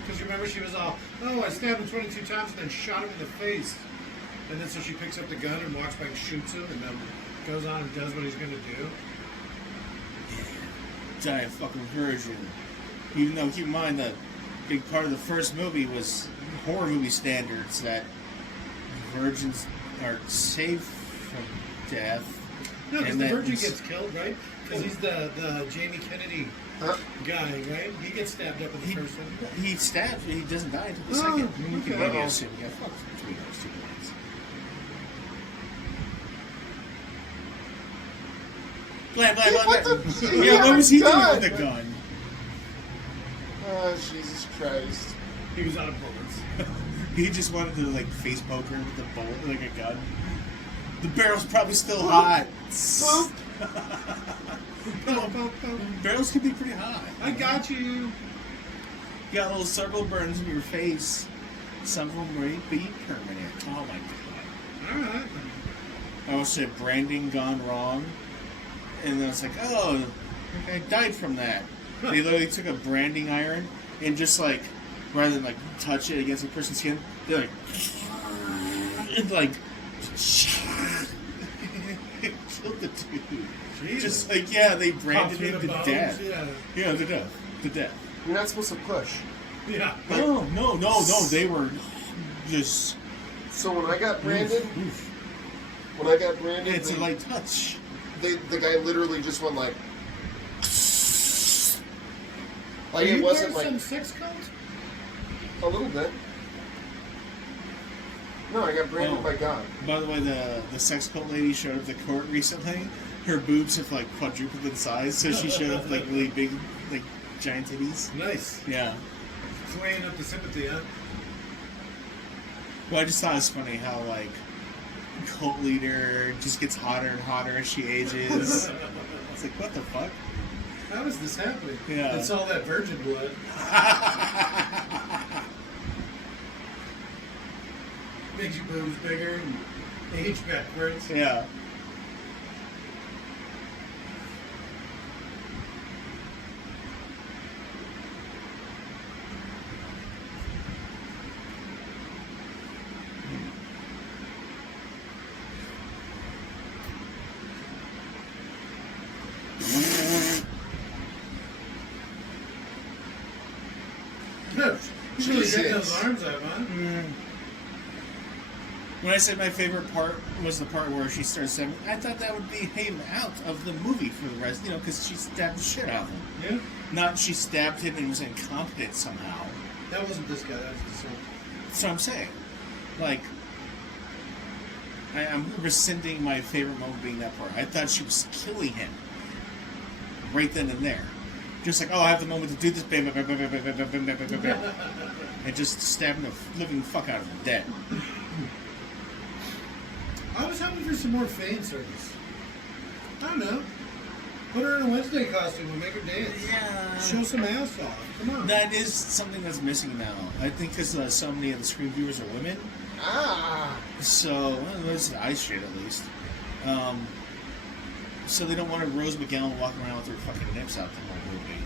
Because remember, she was all, oh, I stabbed him 22 times and then shot him in the face. And then so she picks up the gun and walks by and shoots him and then goes on and does what he's going to do. Giant fucking virgin. Even though, keep in mind, the big part of the first movie was horror movie standards that virgins are safe from death. No, because And the that virgin was- gets killed, right? Because he's the Jamie Kennedy Huh? guy, right? He gets stabbed up in the He, first one. he stabbed, he doesn't die until the Oh, second. I mean, you can okay. maybe assume he got fucked between those 2 points. Blah, blah, blah, What blah. the- Yeah, what was he doing gun. with the gun? Oh, Jesus Christ. He was out of bullets. He just wanted to like face poke her with a bullet, like a gun. The barrel's probably still hot. Boop. Barrels can be pretty hot. I got you. You got little circle burns in your face. Some of them may be permanent. Oh my god. All right. I almost said branding gone wrong. And then it's like, oh, I died from that. They literally took a branding iron and just like, rather than like touch it against a person's skin, they're like, and like, killed the dude. Jesus. Just like, yeah, they Popped branded through him the to bones, death. Yeah. Yeah, to death. To death. You're not supposed to push. Yeah. No, they were just... So when I got branded, Oof. they, It's a light touch. the guy literally just went like Are it you wasn't wearing like some sex cult? a little bit. No, I got branded Oh. by God. By the way, the sex cult lady showed up to court recently. Her boobs have like quadrupled in size, so she showed up like really big, like giant titties. Nice. Yeah. Playing up the sympathy, huh? Well, I just thought it was funny how like cult leader just gets hotter and hotter as she ages. It's like, what the fuck? How is this happening? Yeah. It's all that virgin blood. Makes your boobs bigger and age backwards. Yeah. No, she's really Jesus. getting those arms up, huh? When I said my favorite part was the part where she starts stabbing, I thought that would be Hayden out of the movie for the rest, because she stabbed the shit out of him. Yeah. Not she stabbed him and was incompetent somehow. That wasn't this guy, that was the son. That's what I'm saying. Like, I'm rescinding my favorite moment being that part. I thought she was killing him right then and there. Just like, I have the moment to do this, bam, bam, bam, bam, bam, bam, bam, bam, bam, bam, bam, and just stabbing the living fuck out of him dead. I was hoping for some more fan service. I don't know. Put her in a Wednesday costume and make her dance. Yeah. Show some ass off. Come on. That is something that's missing now. I think because so many of the Scream viewers are women. So, well, there's the ice shade at least. So they don't want a Rose McGowan walking around with her fucking nips out the whole movie.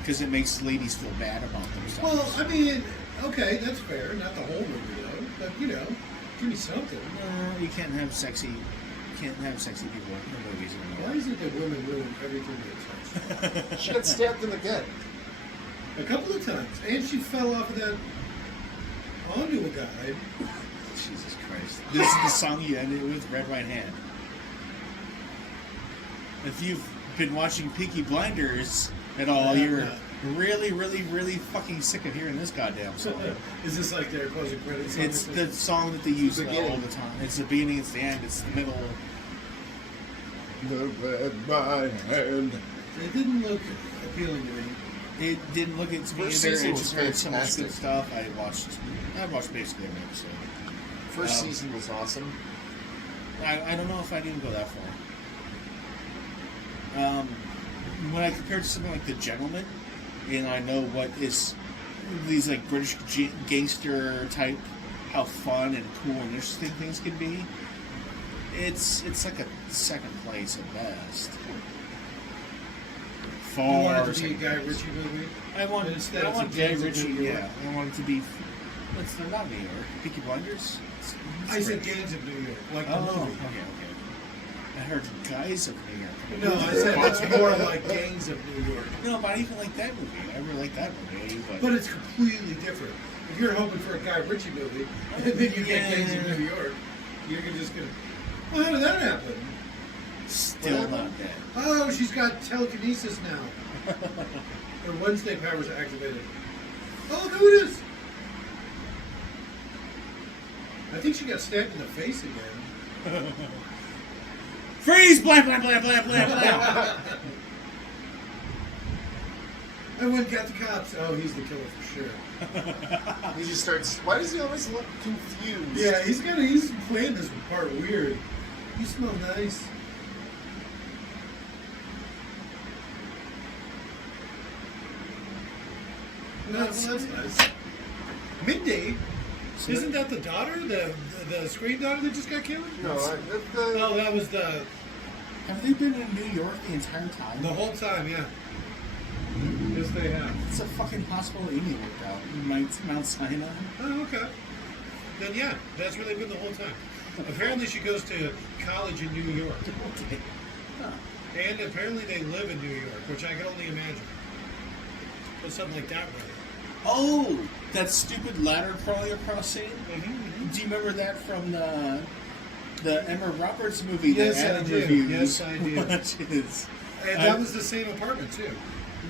Because it makes ladies feel bad about themselves. Well, I mean, okay, that's fair. Not the whole movie, though. But, give me something. No, you can't have sexy people in the movies anymore. Why is it that women ruin everything they touch? She got stabbed in the gut. A couple of times. And she fell off of that onto a guy. Jesus Christ. This is the song you ended with, Red Right Hand. If you've been watching Peaky Blinders at all, you're really, really, really fucking sick of hearing this goddamn song. Is this like their closing credits? song or It's something? the song that they use The all beginning. the time. It's the beginning, it's the end, it's the middle. The red right hand. It didn't look appealing to me. It didn't look at me either. First It season just was heard so much fantastic. good stuff. I watched basically every episode. First season was awesome. I don't know if I'd even go that far. When I compare it to something like The Gentleman, and I know what is these like British gangster type, how fun and cool and interesting things can be, it's like a second place at best. You want it to be a second Guy place. Ritchie movie? I want Instead Guy of Gangs of Ritchie. New York. Yeah, I want it to be. They're not New York. Peaky Blinders. I said Gangs of New York, like the Oh, movie. okay. I heard Guys of New York. No, I said that's more like Gangs of New York. No, but I even like that movie. I really like that movie. But it's completely different. If you're hoping for a Guy Ritchie movie, and then you get Gangs of New York, you're just gonna. Well, how did that happen? Still not dead. Oh, she's got telekinesis now. Her Wednesday powers are activated. Oh, look who it is! I think she got stabbed in the face again. Freeze! Blam, blam, blam, blam, blam, blam. I went and got the cops. Oh, he's the killer for sure. He just starts. Why does he always look confused? Yeah, he's playing this part weird. You smell nice. No, well, that's nice. Midday? Isn't that the daughter? The Scream daughter that just got killed? No, No, that was the Have they been in New York the entire time? whole time, yeah. Yes, they have. It's a fucking hospital Amy worked out. Mount Sinai. Oh, okay. Then yeah, that's where they've been the whole time. Apparently she goes to college in New York. Okay. Huh. And apparently they live in New York, which I can only imagine. But something like that, really. Oh, that stupid ladder crawling across scene. Mm-hmm. Do you remember that from the Emma Roberts movie? Yes, that I Adam do. reviews? Yes, I do. Watches. And that was the same apartment, too.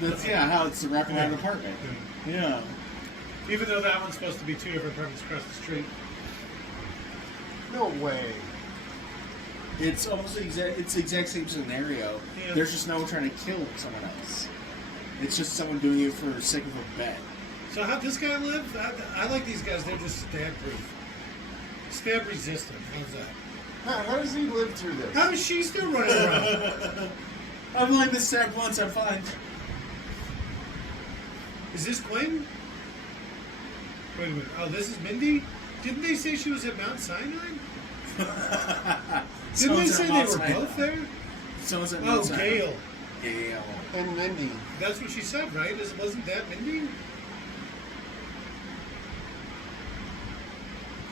That's how it's a wraparound apartment. Yeah. Even though that one's supposed to be 2 different apartments across the street. No way. It's almost the exact same scenario. Yeah. There's just no one trying to kill someone else. It's just someone doing it for the sake of a bet. So how'd this guy live? I like these guys. They're just stab-proof. Stab-resistant. How's that? How does he live through this? How is she still running around? I've only been stabbed once. I'm fine. Is this Quaid? Wait a minute. Oh, this is Mindy? Didn't they say she was at Mount Sinai? Didn't they say they were both there? Someone's at Oh, Mount Sinai. Gail. Gail. And Mindy. That's what she said, right? Wasn't that Mindy?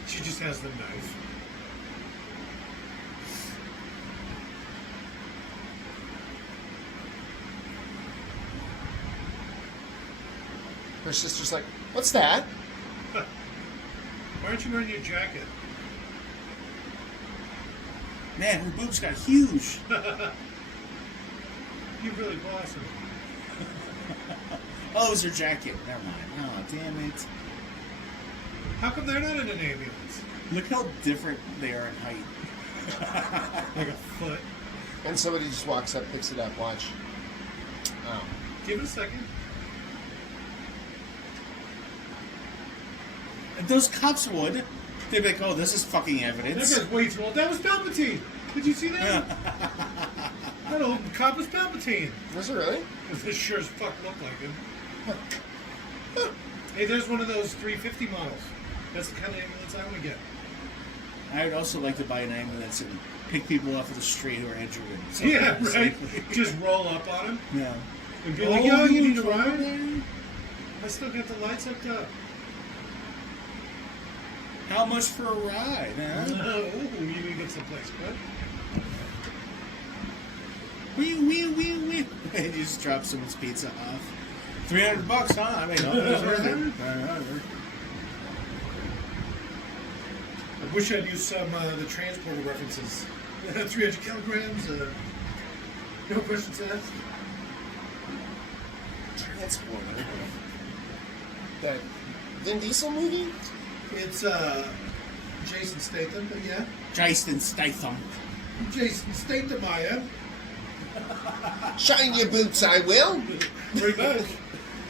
She just has the knife. Her sister's like, what's that? Why aren't you wearing your jacket? Man, her boobs got huge. You really blossomed. Oh, it was her jacket. Never mind. Oh, damn it. How come they're not in an ambulance? Look how different they are in height. Like a foot. And somebody just walks up, picks it up. Watch. Oh. Give it a second. If those cops would, they'd be like, oh, this is fucking That evidence. guy's way too old. That was Palpatine. Did you see that? That old cop was Palpatine. Was it really? This sure as fuck looked like him. Hey, there's one of those 350 models. That's the kind of ambulance I want to get. I would also like to buy an ambulance and pick people off of the street who are injured. Yeah, right. Just roll up on him Yeah. and be like, yo, you need a ride? I still got the lights hooked up. How much for a ride, huh? Oh, you need to get someplace quick. Wee. And you just drop someone's pizza off. $300, huh? I mean, no, it's worth it. I wish I'd used some of the transporter references. 300 kilograms, no questions asked. Transporter. That Vin Diesel movie? It's Jason Statham, but yeah. Jason Statham. Jason Statham, I am. Shine your boots, I will. Pretty much.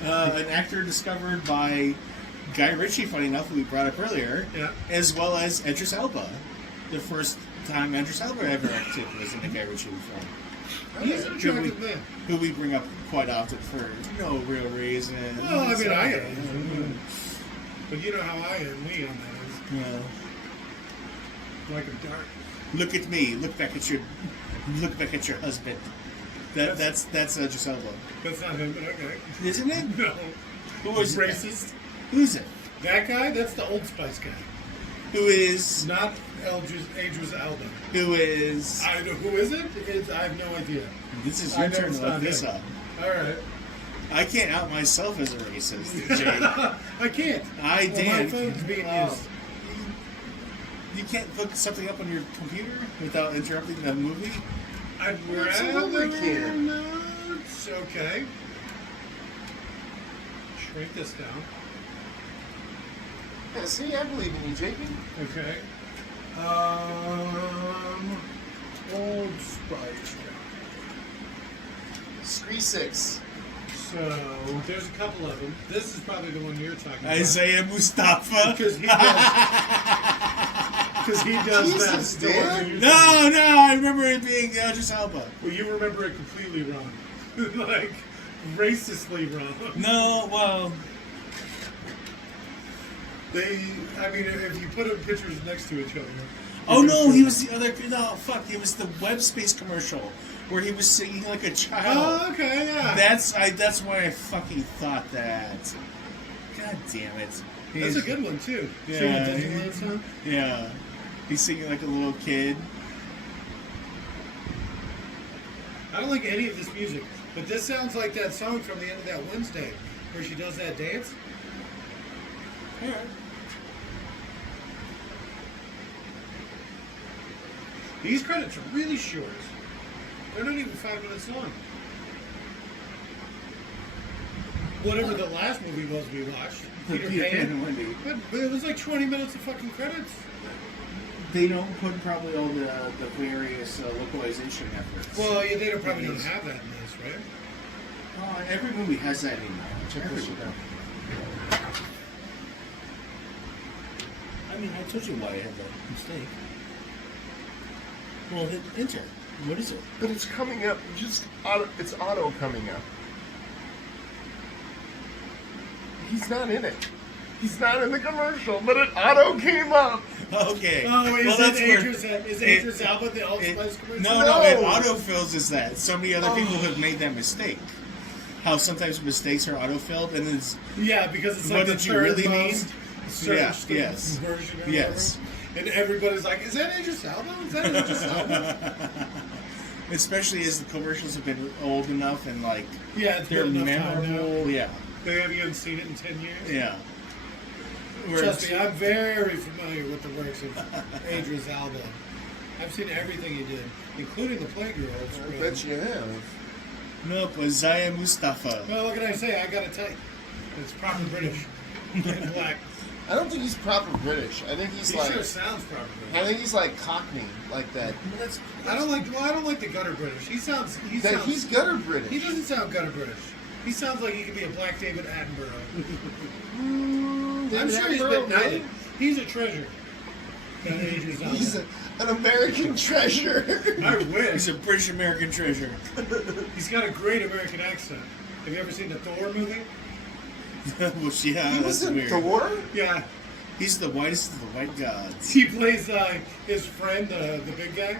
An actor discovered by Guy Ritchie, funny enough, who we brought up earlier, Yeah. as well as Idris Elba. The first time Idris Elba ever acted was in a Guy Ritchie film. He's an attractive man. Who we bring up quite often for no real reason. Well, I mean, I am. But you know how I am. We on that is. Yeah. Like a dart. Look at me. Look back at your husband. That's Idris Elba. That's not him, but okay. Isn't it? No. Who is Racist. Who's it? That guy? That's the Old Spice guy. Who is? Not Idris Elba. Who is? Who is it? I have no idea. This is I your never turn to look found this him. up. All right. I can't out myself as a racist, Jay. I can't. I Well, did. my phone's being used. You can't look something up on your computer without interrupting the movie? I'd Absolutely rather can. not. Okay. Shrink this down. Yeah, see, I believe in you, JP. Okay. Old Spice. Scree 6. So there's a couple of them. This is probably the one you're talking about. Isaiah Mustafa? Because he does. Because he does Jesus, that. Dan. No, I remember it being Idris Elba. Well, you remember it completely wrong. Like, racistly wrong. No, well, I mean, if you put pictures next to each other. oh no, he was the other. No, fuck, it was the web space commercial where he was singing like a child. Oh, okay, yeah. That's why I fucking thought that. God damn it. That's a good one, too. Yeah. See what Disneyland song? Yeah. He's singing like a little kid. I don't like any of this music, but this sounds like that song from the end of that Wednesday where she does that dance. Yeah. These credits are really short. They're not even 5 minutes long. Whatever the last movie was we watched, Peter Pan, and Wendy. but it was like 20 minutes of fucking credits. They don't put probably all the various localization efforts. Well, yeah, they probably don't have that in this, right? Every movie has that in there. Check this shit out. I mean, I told you why I had that mistake. Well, hit enter. What is it? But it's coming up. It's auto coming up. He's not in it. He's not in the commercial, but an auto came up. Okay. Oh, is that's where- Idris Elba the Old Spice commercial? No, it autofills is that. So many other people have made that mistake. How sometimes mistakes are autofilled, and then it's Yeah, because it's What like the did you third really most searched Yeah, version or yes. whatever. And everybody's like, is that Idris Elba? Is that Idris Elba? especially as the commercials have been old enough and like Yeah, it's they're been enough time now. memorable. Yeah, They haven't even seen it in 10 years. yeah. Trust me, I'm very familiar with the works of Idris Elba. I've seen everything he did, including the Playgirls. I bet you have. No, pues Zaya Mustafa. Well, what can I say? I got a type. It's proper British. In black. I don't think he's proper British. I think he's He like. sure sounds proper I British. think he's like Cockney, like that. I don't like the gutter British. He sounds. He's gutter British. He doesn't sound gutter British. He sounds like he could be a black David Attenborough. I'm sure he's been knighted. He's a treasure. That Idris Elba. He's an American treasure. I wish. He's a British American treasure. He's got a great American accent. Have you ever seen the Thor movie? Well, yeah, He was that's in weird. Thor? Yeah. He's the whitest of the white gods. He plays his friend, the big guy.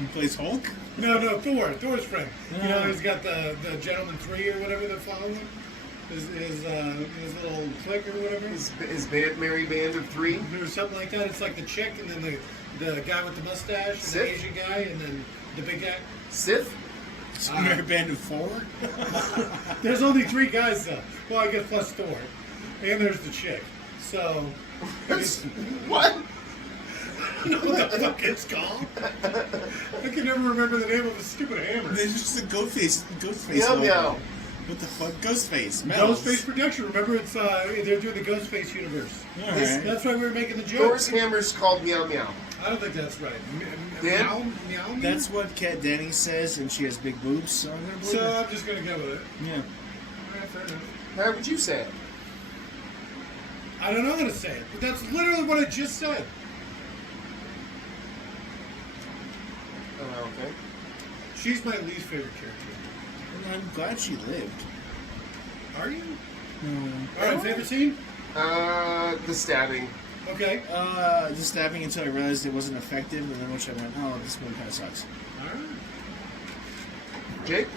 He plays Hulk. No, Thor's friend. You know, Oh. he's got the Gentleman 3 or whatever they're following him. His little clique or whatever. His band, Merry Band of Three. Or something like that. It's like the chick and then the guy with the mustache, and Sith? the Asian guy, and then the big guy. Sith? Mary Band of 4. There's only 3 guys though. Well, I guess plus Thor. And there's the chick. So, What? you know what the fuck it's called? I can never remember the name of a stupid hammer. There's just a Ghostface Meow logo. meow. What the fuck? Ghostface. Mel's. Ghostface production. Remember, it's they're doing the Ghostface universe. All right. That's why we were making the joke. Thor's hammer's called Meow Meow. I don't think that's right. Dan? Meow. That's what Kat Denny says, and she has big boobs, so I'm gonna believe So her. I'm just gonna go with it. Yeah. Alright, fair enough. How would you say it? I don't know how to say it, but that's literally what I just said. Oh, okay. She's my least favorite character. Well, I'm glad she lived. Are you? No. All right, favorite scene? The stabbing. Okay. The stabbing until I realized it wasn't effective, and then once I went, oh, this movie kind of sucks. All right. Jake?